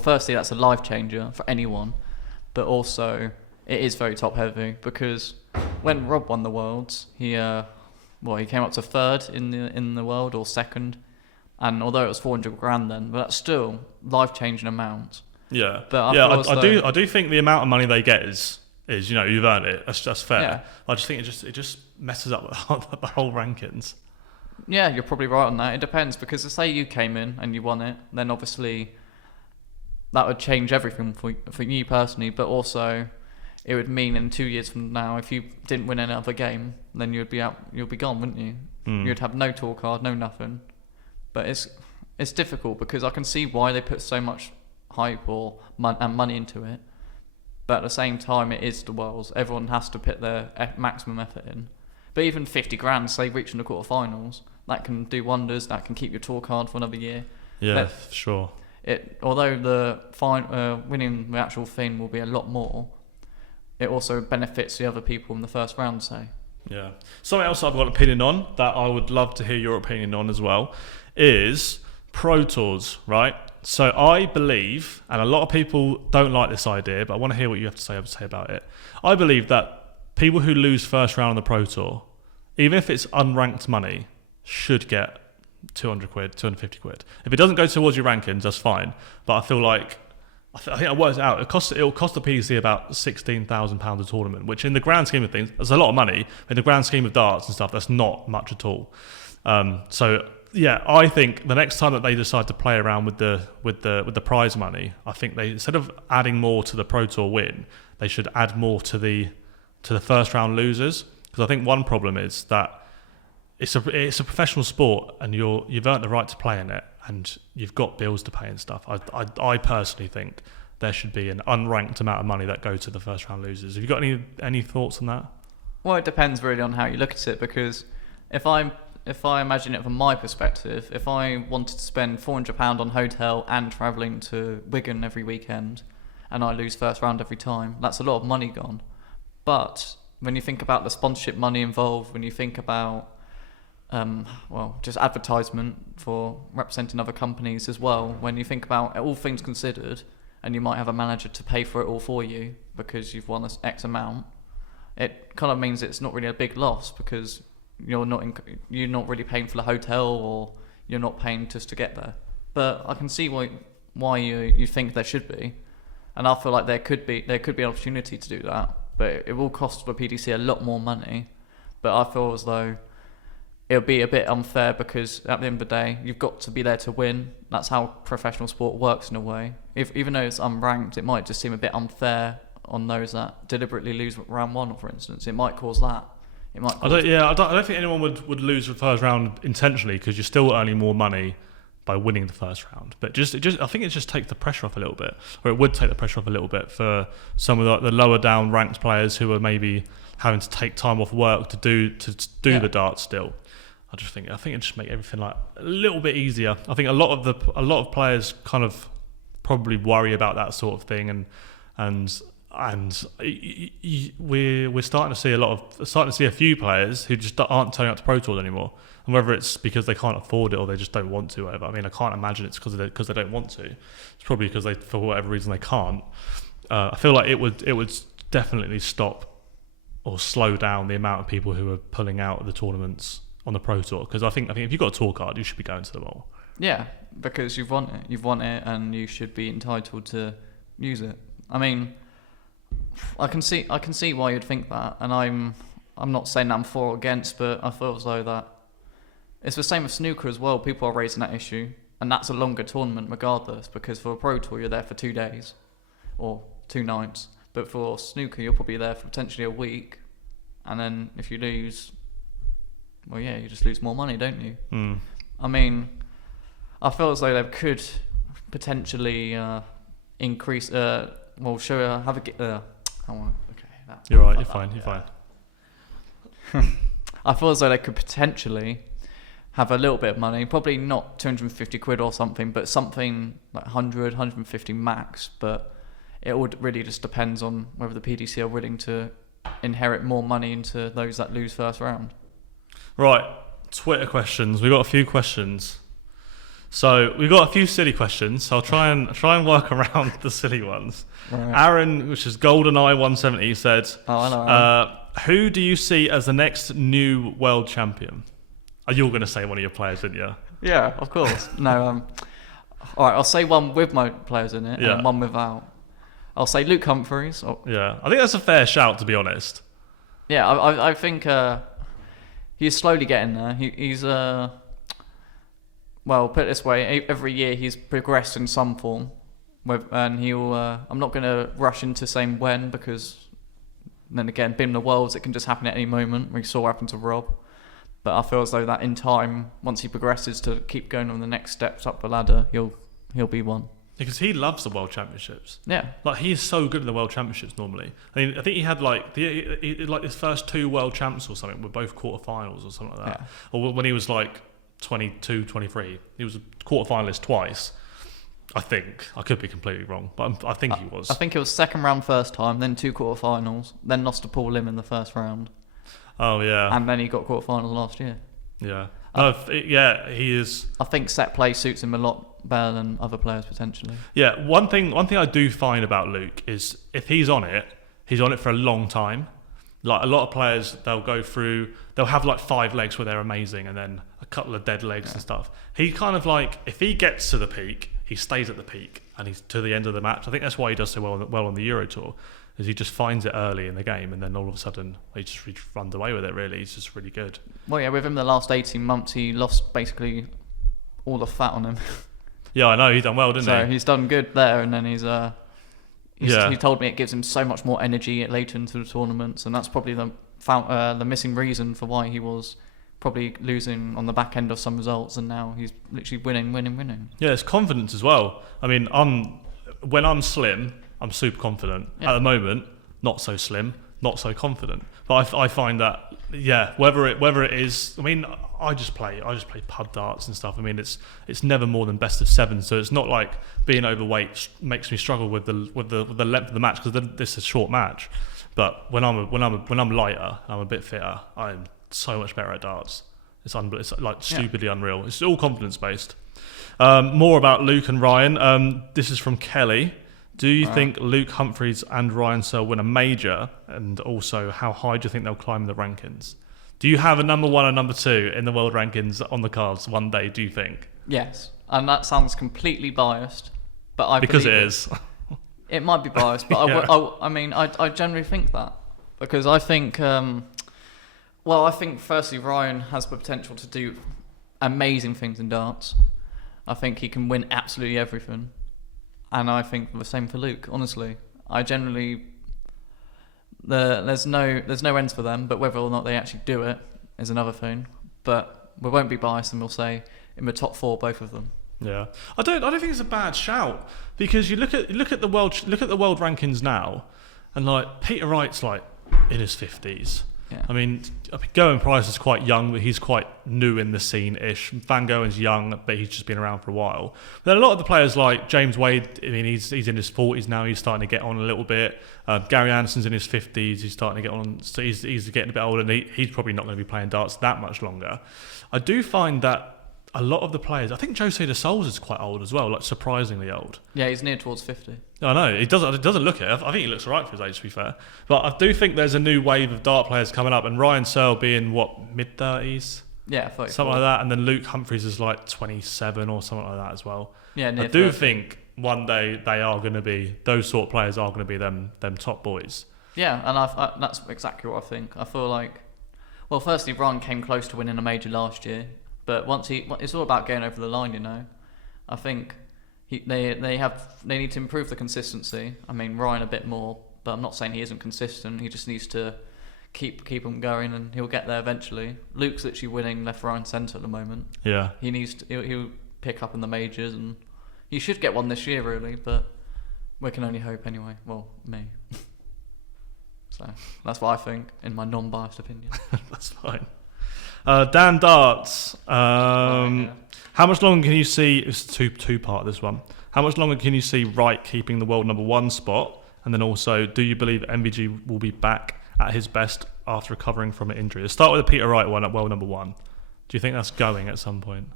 firstly that's a life changer for anyone, but also it is very top heavy, because when Rob won the worlds, he came up to 3rd in the world, or 2nd, and although it was 400 grand then, but that's still life changing amount. Yeah, but I do think the amount of money they get is you've earned it. That's fair. Yeah. I just think it just messes up the whole rankings. Yeah, you're probably right on that. It depends, because say you came in and you won it, then obviously that would change everything for you personally. But also, it would mean in 2 years from now, if you didn't win any other game, then you'd be gone, wouldn't you? You'd have no tour card, no nothing. But it's difficult, because I can see why they put so much hype and money into it, but at the same time it is the Worlds. Everyone has to put their maximum effort in. But even 50 grand, say reaching the quarterfinals, that can do wonders. That can keep your tour card for another year. Yeah, sure. Although the winning the actual thing will be a lot more, it also benefits the other people in the first round, say. Yeah. Something else I've got an opinion on that I would love to hear your opinion on as well is Pro Tours, right? So I believe, and a lot of people don't like this idea, but I want to hear what you have to say about it. I believe that people who lose first round on the Pro Tour, even if it's unranked money, should get 200 quid, 250 quid. If it doesn't go towards your rankings, that's fine. But I feel like, I think it works out. It'll cost the PDC about £16,000 a tournament, which in the grand scheme of things, that's a lot of money. In the grand scheme of darts and stuff, that's not much at all. So yeah, I think the next time that they decide to play around with the prize money, I think they, instead of adding more to the Pro Tour win, they should add more to the first round losers. Because I think one problem is that it's a professional sport, and you've earned the right to play in it, and you've got bills to pay and stuff. I personally think there should be an unranked amount of money that goes to the first round losers. Have you got any thoughts on that? Well, it depends really on how you look at it, because if I imagine it from my perspective, if I wanted to spend £400 on hotel and travelling to Wigan every weekend, and I lose first round every time, that's a lot of money gone. But when you think about the sponsorship money involved, when you think about just advertisement for representing other companies as well, when you think about all things considered, and you might have a manager to pay for it all for you because you've won this X amount, it kind of means it's not really a big loss because you're not really paying for the hotel, or you're not paying just to get there. But I can see why you think there should be, and I feel like there could be an opportunity to do that, but it will cost the PDC a lot more money. But I feel as though it'll be a bit unfair because at the end of the day, you've got to be there to win. That's how professional sport works in a way. Even though it's unranked, it might just seem a bit unfair on those that deliberately lose round one, for instance. It might cause that. I don't think anyone would lose the first round intentionally, because you're still earning more money by winning the first round. But I think it just takes the pressure off a little bit, or it would take the pressure off a little bit for some of the lower down ranked players who are maybe having to take time off work to do the darts still. I think it just make everything like a little bit easier. I think a lot of players kind of probably worry about that sort of thing, and we're starting to see a few players who just aren't turning up to Pro Tours anymore, and whether it's because they can't afford it or they just don't want to. Whatever. I mean, I can't imagine it's because they don't want to. It's probably because for whatever reason they can't. I feel like it would definitely stop or slow down the amount of people who are pulling out of the tournaments on the Pro Tour, because I think if you've got a tour card, you should be going to them all. Yeah, because you've won it, and you should be entitled to use it. I mean, I can see why you'd think that, and I'm not saying that I'm for or against, but I feel as though that it's the same with snooker as well. People are raising that issue, and that's a longer tournament regardless, because for a Pro Tour you're there for 2 days or 2 nights, but for snooker you're probably there for potentially a week, and then if you lose, well, yeah, you just lose more money, don't you? Mm. I mean, I feel as though they could potentially increase. You're right. You're fine. I feel as though they could potentially have a little bit of money, probably not 250 quid or something, but something like 100, 150 max. But it would really just depends on whether the PDC are willing to inherit more money into those that lose first round. Right, Twitter questions. We've got a few questions. So we've got a few silly questions. So I'll try and work around the silly ones. Right. Aaron, which is GoldenEye 170, said, hello, Aaron. Who do you see as the next new world champion? You were going to say one of your players, didn't you? Yeah, of course. No, all right, I'll say one with my players in it, and one without. I'll say Luke Humphries. Yeah, I think that's a fair shout, to be honest. Yeah, I think he's slowly getting there. He's well, put it this way, every year he's progressed in some form, and he'll. I'm not going to rush into saying when, because then again, being the Worlds, it can just happen at any moment. We saw what happened to Rob, but I feel as though that in time, once he progresses to keep going on the next steps up the ladder, he'll be one. Because he loves the World Championships. Yeah. Like, he is so good in the World Championships normally. I mean, I think he had like his first 2 World Champs or something were both quarterfinals or something like that. Yeah. Or when he was like 22, 23, he was a quarterfinalist twice. I think. I could be completely wrong, but I think he was. I think it was second round first time, then 2 quarterfinals, then lost to Paul Lim in the first round. Oh, yeah. And then he got quarterfinals last year. Yeah. He is. I think set play suits him a lot better than other players potentially. Yeah, one thing I do find about Luke is if he's on it for a long time. Like, a lot of players, they'll have like 5 legs where they're amazing, and then a couple of dead legs and stuff. He kind of like, if he gets to the peak, he stays at the peak, and he's to the end of the match. I think that's why he does so well on the Euro Tour, is he just finds it early in the game, and then all of a sudden he just runs away with it. Really, he's just really good. Well, yeah, with him the last 18 months, he lost basically all the fat on him. Yeah, I know, he's done well, didn't he? So he's done good there, and then he told me it gives him so much more energy later into the tournaments, and that's probably the missing reason for why he was probably losing on the back end of some results, and now he's literally winning. Yeah, it's confidence as well. I mean, when I'm slim, I'm super confident. Yeah. At the moment, not so slim, not so confident. But I find that, yeah, whether it is, I mean, I just play pub darts and stuff. I mean, it's never more than best of 7, so it's not like being overweight makes me struggle with the length of the match, because this is a short match. But when I'm lighter, I'm a bit fitter. I'm so much better at darts. It's like stupidly unreal. It's all confidence based. More about Luke and Ryan. This is from Kelly. Do you think Luke Humphries and Ryan Searle win a major? And also, how high do you think they'll climb the rankings? Do you have a number 1 and number 2 in the world rankings on the cards one day, do you think? Yes, and that sounds completely biased, but I because it believe is. It might be biased, but Yeah. I generally think that because I think, I think firstly Ryan has the potential to do amazing things in darts. I think he can win absolutely everything, and I think the same for Luke. Honestly, I generally there's no ends for them, but whether or not they actually do it is another thing. But we won't be biased, and we'll say in the top 4, both of them. Yeah, I don't think it's a bad shout because you look at the world rankings now, and like Peter Wright's like in his 50s. Yeah. I mean, Goen Price is quite young, but he's quite new in the scene-ish. Van Goen's young, but he's just been around for a while. But then a lot of the players like James Wade, I mean, he's in his 40s now. He's starting to get on a little bit. Gary Anderson's in his 50s. He's starting to get on. So he's getting a bit older, and he's probably not going to be playing darts that much longer. I do find that a lot of the players, I think Jose de Souls is quite old as well, like surprisingly old. Yeah, he's near towards 50. I know, it doesn't look it. I think he looks all right for his age, to be fair. But I do think there's a new wave of dart players coming up, and Ryan Searle being, mid-30s? Yeah, 34. Something like that, and then Luke Humphries is like 27 or something like that as well. Yeah, near I do 30. think one day they are going to be, those sort of players are going to be them top boys. Yeah, and that's exactly what I think. I feel like, well, firstly, Ryan came close to winning a major last year, but it's all about getting over the line, you know. I think they need to improve the consistency. I mean, Ryan a bit more, but I'm not saying he isn't consistent. He just needs to keep him going, and he'll get there eventually. Luke's literally winning left, right, and centre at the moment. Yeah, He'll pick up in the majors, and he should get one this year, really. But we can only hope anyway. Well, me. So that's what I think, in my non-biased opinion. that's fine. Dan Darts. Yeah. How much longer can you see? It's two part this one. How much longer can you see Wright keeping the world number 1 spot? And then also, do you believe MVG will be back at his best after recovering from an injury? Let's start with the Peter Wright one at world number 1. Do you think that's going at some point?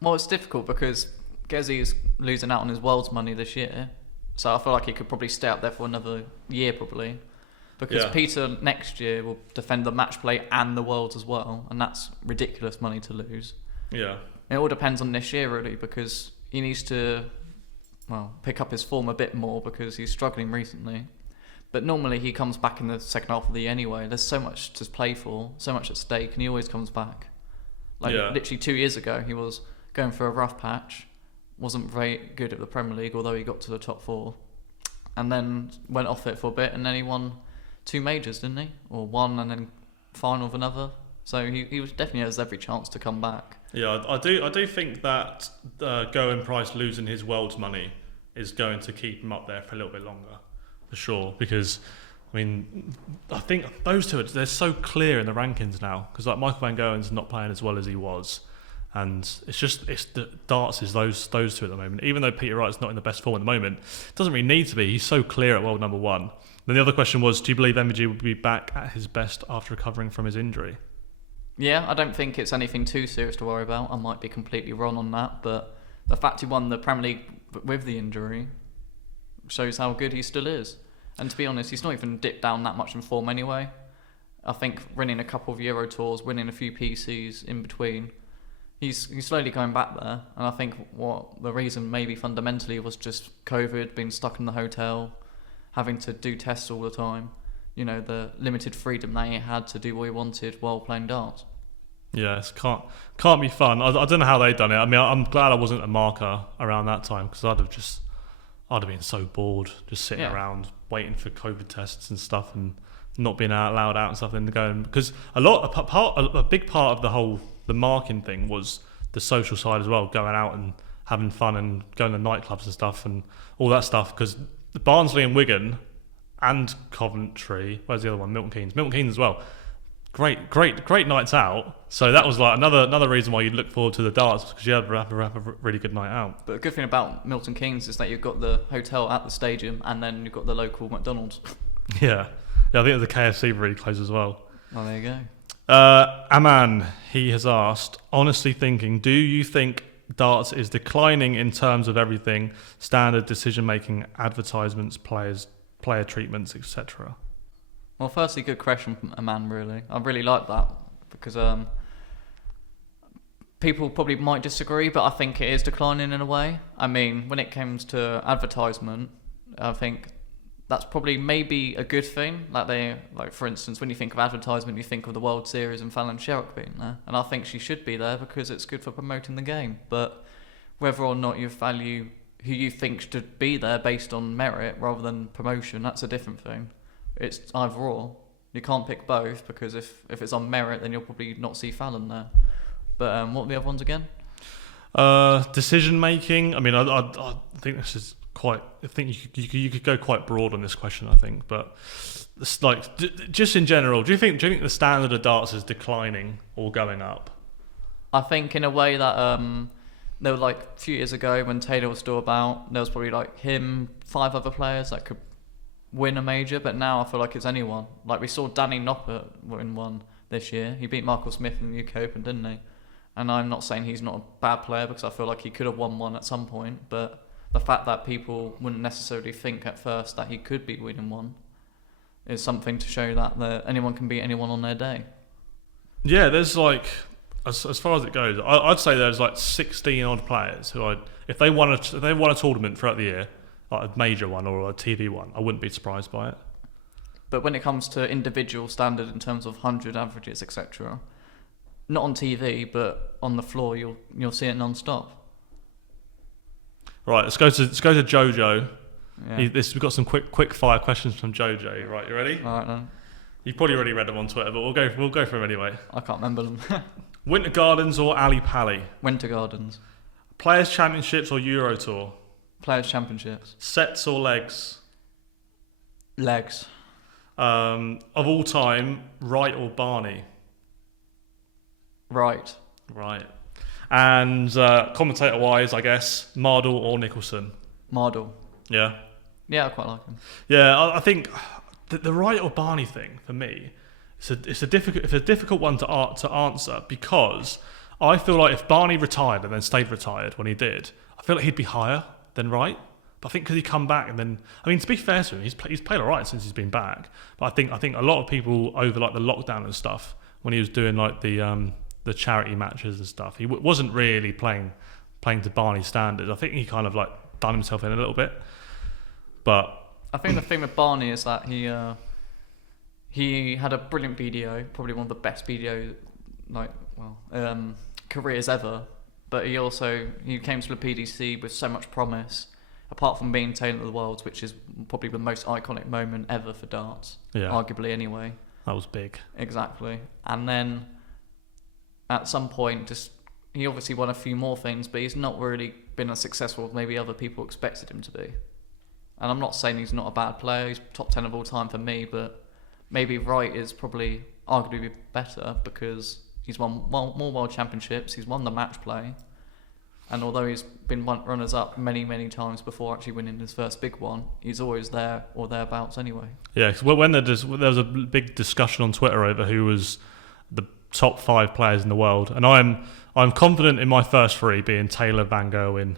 Well, it's difficult because Gezi is losing out on his world's money this year, so I feel like he could probably stay up there for another year probably. Because Peter next year will defend the match play and the worlds as well, and that's ridiculous money to lose. Yeah. It all depends on this year really, because he needs to, pick up his form a bit more because he's struggling recently. But normally he comes back in the second half of the year anyway. There's so much to play for, so much at stake, and he always comes back. Literally 2 years ago, he was going for a rough patch, wasn't very good at the Premier League, although he got to the top 4, and then went off it for a bit, and then he won 2 majors, didn't he? Or 1 and then final of another. So he was definitely has every chance to come back. Yeah, I do think that Goen Price losing his world's money is going to keep him up there for a little bit longer, for sure. Because I mean, I think those two they're so clear in the rankings now. Because like Michael Van Goen's not playing as well as he was, and it's the darts is those two at the moment. Even though Peter Wright's not in the best form at the moment, it doesn't really need to be. He's so clear at world number 1. Then the other question was, do you believe MVG will be back at his best after recovering from his injury? Yeah, I don't think it's anything too serious to worry about. I might be completely wrong on that, but the fact he won the Premier League with the injury shows how good he still is. And to be honest, he's not even dipped down that much in form anyway. I think winning a couple of Euro tours, winning a few PCs in between, he's slowly going back there. And I think what the reason maybe fundamentally was just COVID, being stuck in the hotel, having to do tests all the time, you know, the limited freedom that he had to do what he wanted while playing darts. Yeah, it can't be fun. I don't know how they done it. I mean, I'm glad I wasn't a marker around that time because I'd have been so bored just sitting around waiting for COVID tests and stuff and not being allowed out and stuff and going, because a big part of the marking thing was the social side as well, going out and having fun and going to nightclubs and stuff and all that stuff, because Barnsley and Wigan and Coventry, where's the other one? Milton Keynes as well. Great nights out. So that was like another reason why you'd look forward to the darts, because you had to have a really good night out. But the good thing about Milton Keynes is that you've got the hotel at the stadium and then you've got the local McDonald's. Yeah, Yeah, I think the KFC really close as well. Oh, there you go. Aman, he has asked, honestly thinking, do you think darts is declining in terms of everything, standard decision making, advertisements, player treatments, etc.? Well, firstly, good question from a man, really. I really like that because people probably might disagree, but I think it is declining in a way. I mean, when it comes to advertisement, I think that's probably maybe a good thing. Like for instance, when you think of advertisement, you think of the World Series and Fallon Sherrock being there, and I think she should be there because it's good for promoting the game. But whether or not you value who you think should be there based on merit rather than promotion, that's a different thing. It's either or. You can't pick both because if it's on merit, then you'll probably not see Fallon there. But what were the other ones again? Decision making. I mean, I think this is quite. I think you could go quite broad on this question. I think, but it's like just in general, do you think the standard of darts is declining or going up? I think in a way that there were like a few years ago when Taylor was still about, there was probably like him, 5 other players that could win a major, but now I feel like it's anyone. Like we saw Danny Noppert win one this year. He beat Michael Smith in the UK Open, didn't he? And I'm not saying he's not a bad player because I feel like he could have won one at some point, but the fact that people wouldn't necessarily think at first that he could be winning one is something to show that anyone can beat anyone on their day. Yeah, there's like, as far as it goes, I'd say there's like 16 odd players who if they won a tournament throughout the year, like a major one or a TV one, I wouldn't be surprised by it. But when it comes to individual standard in terms of 100 averages, etc., not on TV, but on the floor, you'll see it non-stop. Right, let's go to Jojo. Yeah. We've got some quick fire questions from Jojo. Right, you ready? All right, then. You've probably already read them on Twitter, but we'll go for them anyway. I can't remember them. Winter Gardens or Ali Pali? Winter Gardens. Players Championships or Euro Tour? Players Championships. Sets or legs? Legs. Of all time, Wright or Barney? Right. And commentator-wise, I guess, Mardle or Nicholson? Mardle. Yeah? Yeah, I quite like him. Yeah, I think the Wright or Barney thing, for me, it's a difficult one to answer because I feel like if Barney retired and then stayed retired when he did, I feel like he'd be higher than Wright. But I think because he come back and then, I mean, to be fair to him, he's played all right since he's been back. But I think a lot of people over like the lockdown and stuff, when he was doing like the charity matches and stuff, he wasn't really playing to Barney's standards. I think he kind of like done himself in a little bit. But I think the thing with Barney is that he had a brilliant BDO, probably one of the best BDO careers ever. But he came to the PDC with so much promise. Apart from being Taylor of the Worlds, which is probably the most iconic moment ever for darts, arguably anyway. That was big. Exactly. And then at some point, he obviously won a few more things, but he's not really been as successful as maybe other people expected him to be. And I'm not saying he's not a bad player, he's top 10 of all time for me, but maybe Wright is probably arguably better because he's won more World Championships, he's won the match play, and although he's been runners-up many, many times before actually winning his first big one, he's always there or thereabouts anyway. Yeah, because when there was a big discussion on Twitter over who was the top 5 players in the world, and I'm confident in my first 3 being Taylor, Van Gerwen,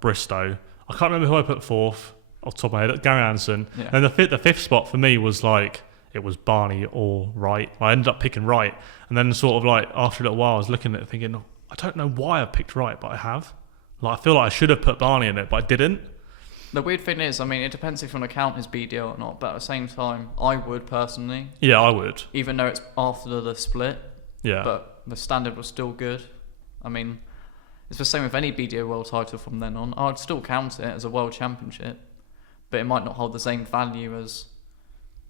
Bristow. I can't remember who I put 4th off the top of my head. Gary Anderson. Yeah. And the 5th spot for me was like it was Barney or Wright. I ended up picking Wright, and then sort of like after a little while, I was looking at it thinking, I don't know why I picked Wright, but I have. Like I feel like I should have put Barney in it, but I didn't. The weird thing is, I mean, it depends if you want to count his BDO or not, but at the same time, I would personally. Yeah, I would. Even though it's after the split. Yeah. But the standard was still good. I mean, it's the same with any BDO world title from then on. I'd still count it as a world championship, but it might not hold the same value as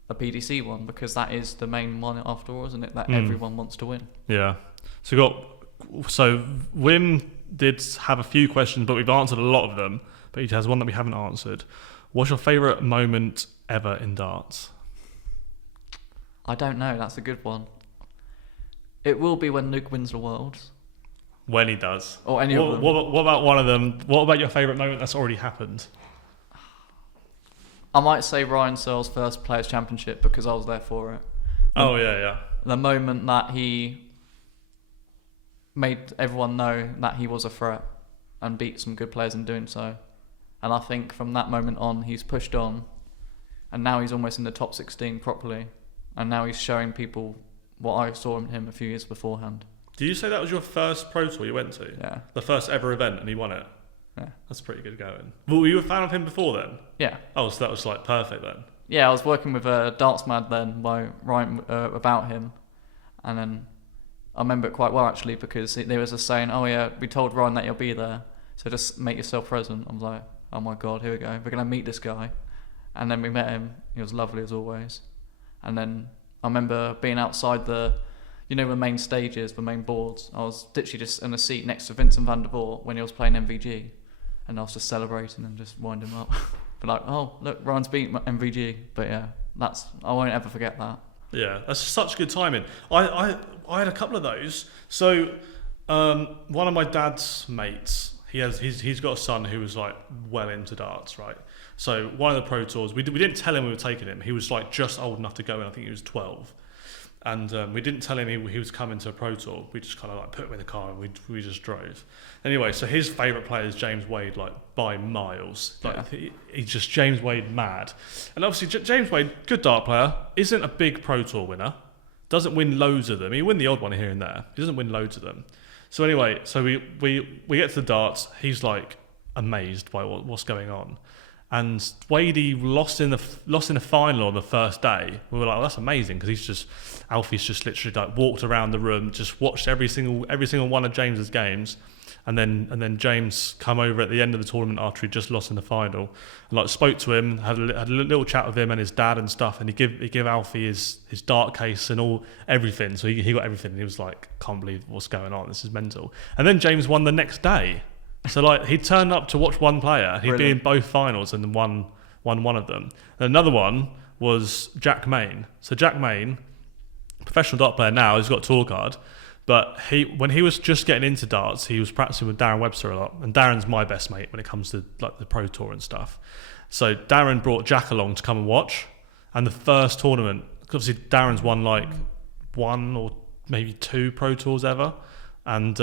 a PDC one because that is the main one after all, isn't it? That everyone wants to win. Yeah. So Wim did have a few questions, but we've answered a lot of them. But he has one that we haven't answered. What's your favourite moment ever in darts? I don't know. That's a good one. It will be when Luke wins the Worlds. When he does. Or any of them. What about one of them? What about your favourite moment that's already happened? I might say Ryan Searle's first Players' Championship because I was there for it. Oh yeah. The moment that he made everyone know that he was a threat and beat some good players in doing so. And I think from that moment on, he's pushed on, and now he's almost in the top 16 properly. And now he's showing people what I saw in him a few years beforehand. Did you say that was your first Pro Tour you went to? Yeah. The first ever event, and he won it? Yeah. That's pretty good going. Well, were you a fan of him before then? Yeah. Oh, so that was like perfect then? Yeah, I was working with Darts Mad then by writing about him. And then I remember it quite well actually because there was a saying, oh yeah, we told Ryan that you'll be there, so just make yourself present. I was like, oh my God, here we go. We're going to meet this guy. And then we met him. He was lovely as always. And then I remember being outside the main stages, the main boards. I was literally just in a seat next to Vincent van der Voort when he was playing MVG. And I was just celebrating and just winding him up. But like, oh, look, Ryan's beat MVG. But yeah, I won't ever forget that. Yeah, that's such good timing. I had a couple of those. So one of my dad's mates, he's got a son who was like well into darts, right? So one of the Pro Tours, we didn't tell him we were taking him. He was like just old enough to go in. I think he was 12. And we didn't tell him he was coming to a Pro Tour. We just kind of like put him in the car and we just drove. Anyway, so his favourite player is James Wade, like by miles. Like he's just James Wade mad. And obviously James Wade, good dart player, isn't a big Pro Tour winner. Doesn't win loads of them. He win the odd one here and there. He doesn't win loads of them. So anyway, so we get to the darts. He's like amazed by what's going on. And Wadey lost in the final on the first day. We were like, well, that's amazing because Alfie's just literally like walked around the room, just watched every single one of James's games, and then James come over at the end of the tournament after he just lost in the final, and like spoke to him, had a little chat with him and his dad and stuff, and he give Alfie his dart case and everything. So he got everything, and he was like, can't believe what's going on. This is mental. And then James won the next day. So like he turned up to watch one player. He'd been in both finals and won one of them. And another one was Jack Main. So Jack Main, professional dart player now, he's got a tour card. But when he was just getting into darts, he was practicing with Darren Webster a lot. And Darren's my best mate when it comes to like the Pro Tour and stuff. So Darren brought Jack along to come and watch. And the first tournament, obviously Darren's won like one or maybe two Pro Tours ever. And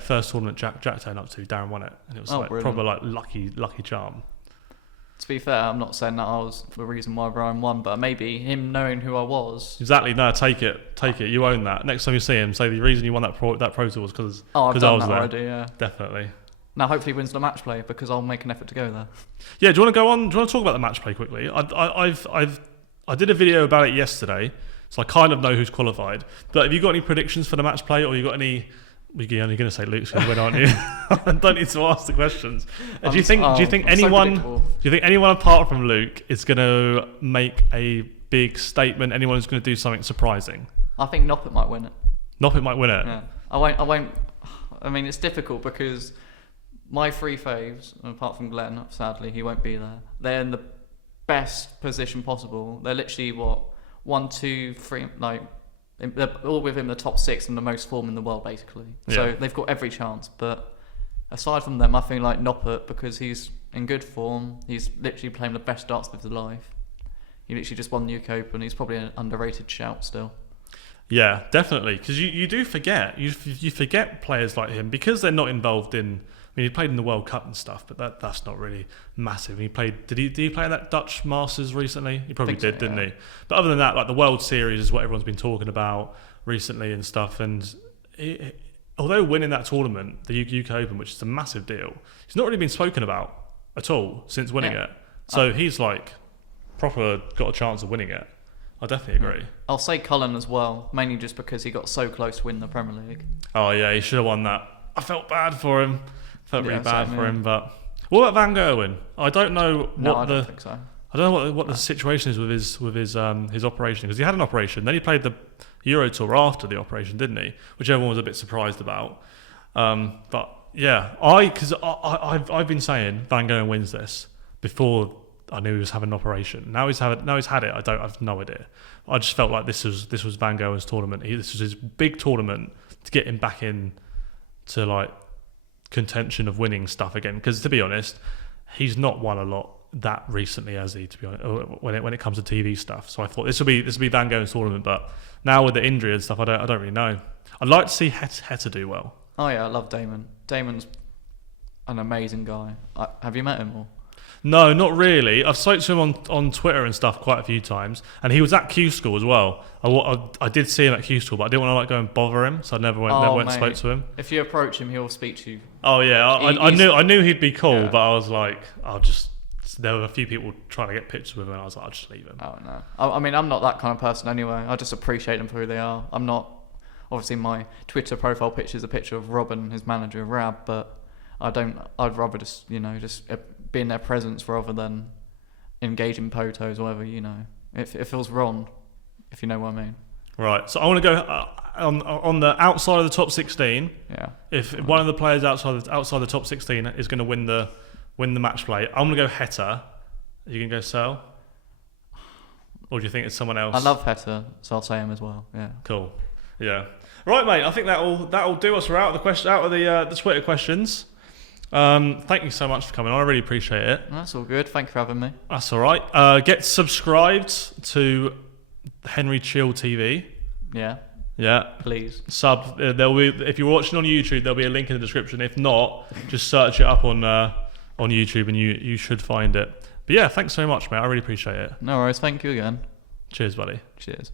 first tournament Jack turned up to, Darren won it, and it was proper like lucky charm. To be fair, I'm not saying that I was the reason why Brian won, but maybe him knowing who I was. Exactly. No, take it. You own that. Next time you see him, say the reason you won that pro tour was because I've done I was that there. already. Yeah, definitely. Now hopefully he wins the match play because I'll make an effort to go there. Yeah. Do you want to go on? Do you want to talk about the match play quickly? I did a video about it yesterday. So I kind of know who's qualified. But have you got any predictions for the match play, or you got any? You're only going to say Luke's going to win, aren't you? I don't need to ask the questions. Do you think anyone apart from Luke is going to make a big statement? Anyone who's going to do something surprising? I think Noppet might win it. Noppet might win it. Yeah. I won't. I mean, it's difficult because my three faves, apart from Glenn, sadly he won't be there. They're in the best position possible. They're literally 1, 2, 3, like they're all within the top 6 and the most form in the world, basically. Yeah. So they've got every chance. But aside from them, I think like Noppet, because he's in good form. He's literally playing the best darts of his life. He literally just won the UK Open. He's probably an underrated shout still. Yeah, definitely. Because you do forget. You forget players like him because they're not involved in. I mean, he played in the World Cup and stuff, but that's not really massive. He played. Did he play that Dutch Masters recently? He probably did, didn't he? But other than that, like the World Series is what everyone's been talking about recently and stuff. And although winning that tournament, the UK Open, which is a massive deal, he's not really been spoken about at all since winning it. So he's like proper got a chance of winning it. I definitely agree. I'll say Cullen as well, mainly just because he got so close to winning the Premier League. Oh yeah, he should have won that. I felt bad for him. Felt really bad for him. But what about Van Gerwen? I don't know I don't think so. I don't know what the situation is with his operation, because he had an operation, then he played the Euro Tour after the operation, didn't he? Which everyone was a bit surprised about. But yeah, I've been saying Van Gerwen wins this before I knew he was having an operation. Now he's had it. I've no idea. I just felt like this was Van Gerwen's tournament. This was his big tournament to get him back in to like contention of winning stuff again. Because to be honest, he's not won a lot that recently, has he? To be honest, when it comes to TV stuff. So I thought this will be Van Gogh's tournament, but now with the injury and stuff, I don't really know. I'd like to see Heta do well. Oh yeah, I love Damon. Damon's an amazing guy. Have you met him or? No, not really. I've spoken to him on Twitter and stuff quite a few times, and he was at Q School as well. I did see him at Q School, but I didn't want to go and bother him, so I never went and spoke to him. If you approach him, he'll speak to you. Oh yeah, I knew he'd be cool, but I was like, there were a few people trying to get pictures with him, and I was like, I'll just leave him. Oh no, I mean, I'm not that kind of person anyway. I just appreciate them for who they are. I'm not. Obviously, my Twitter profile picture is a picture of Rob and his manager Rab, but I'd rather just be in their presence rather than engage in photos or whatever. It feels wrong, if you know what I mean. Right. So I want to go on the outside of the top 16. Yeah. If one of the players outside the top 16 is going to win the match play, I'm going to go Heta. You can go Sel? Or do you think it's someone else? I love Heta, so I'll say him as well. Yeah. Cool. Yeah. Right, mate. I think that'll do us. We're out of the Twitter questions. Thank you so much for coming on. I really appreciate it. That's all good. Thank you for having me. That's all right. Get subscribed to Henry Cheal TV. Yeah. Yeah. Please. Sub. There'll be, if you're watching on YouTube, there'll be a link in the description. If not, just search it up on YouTube and you should find it. But yeah, thanks so much, mate. I really appreciate it. No worries. Thank you again. Cheers, buddy. Cheers.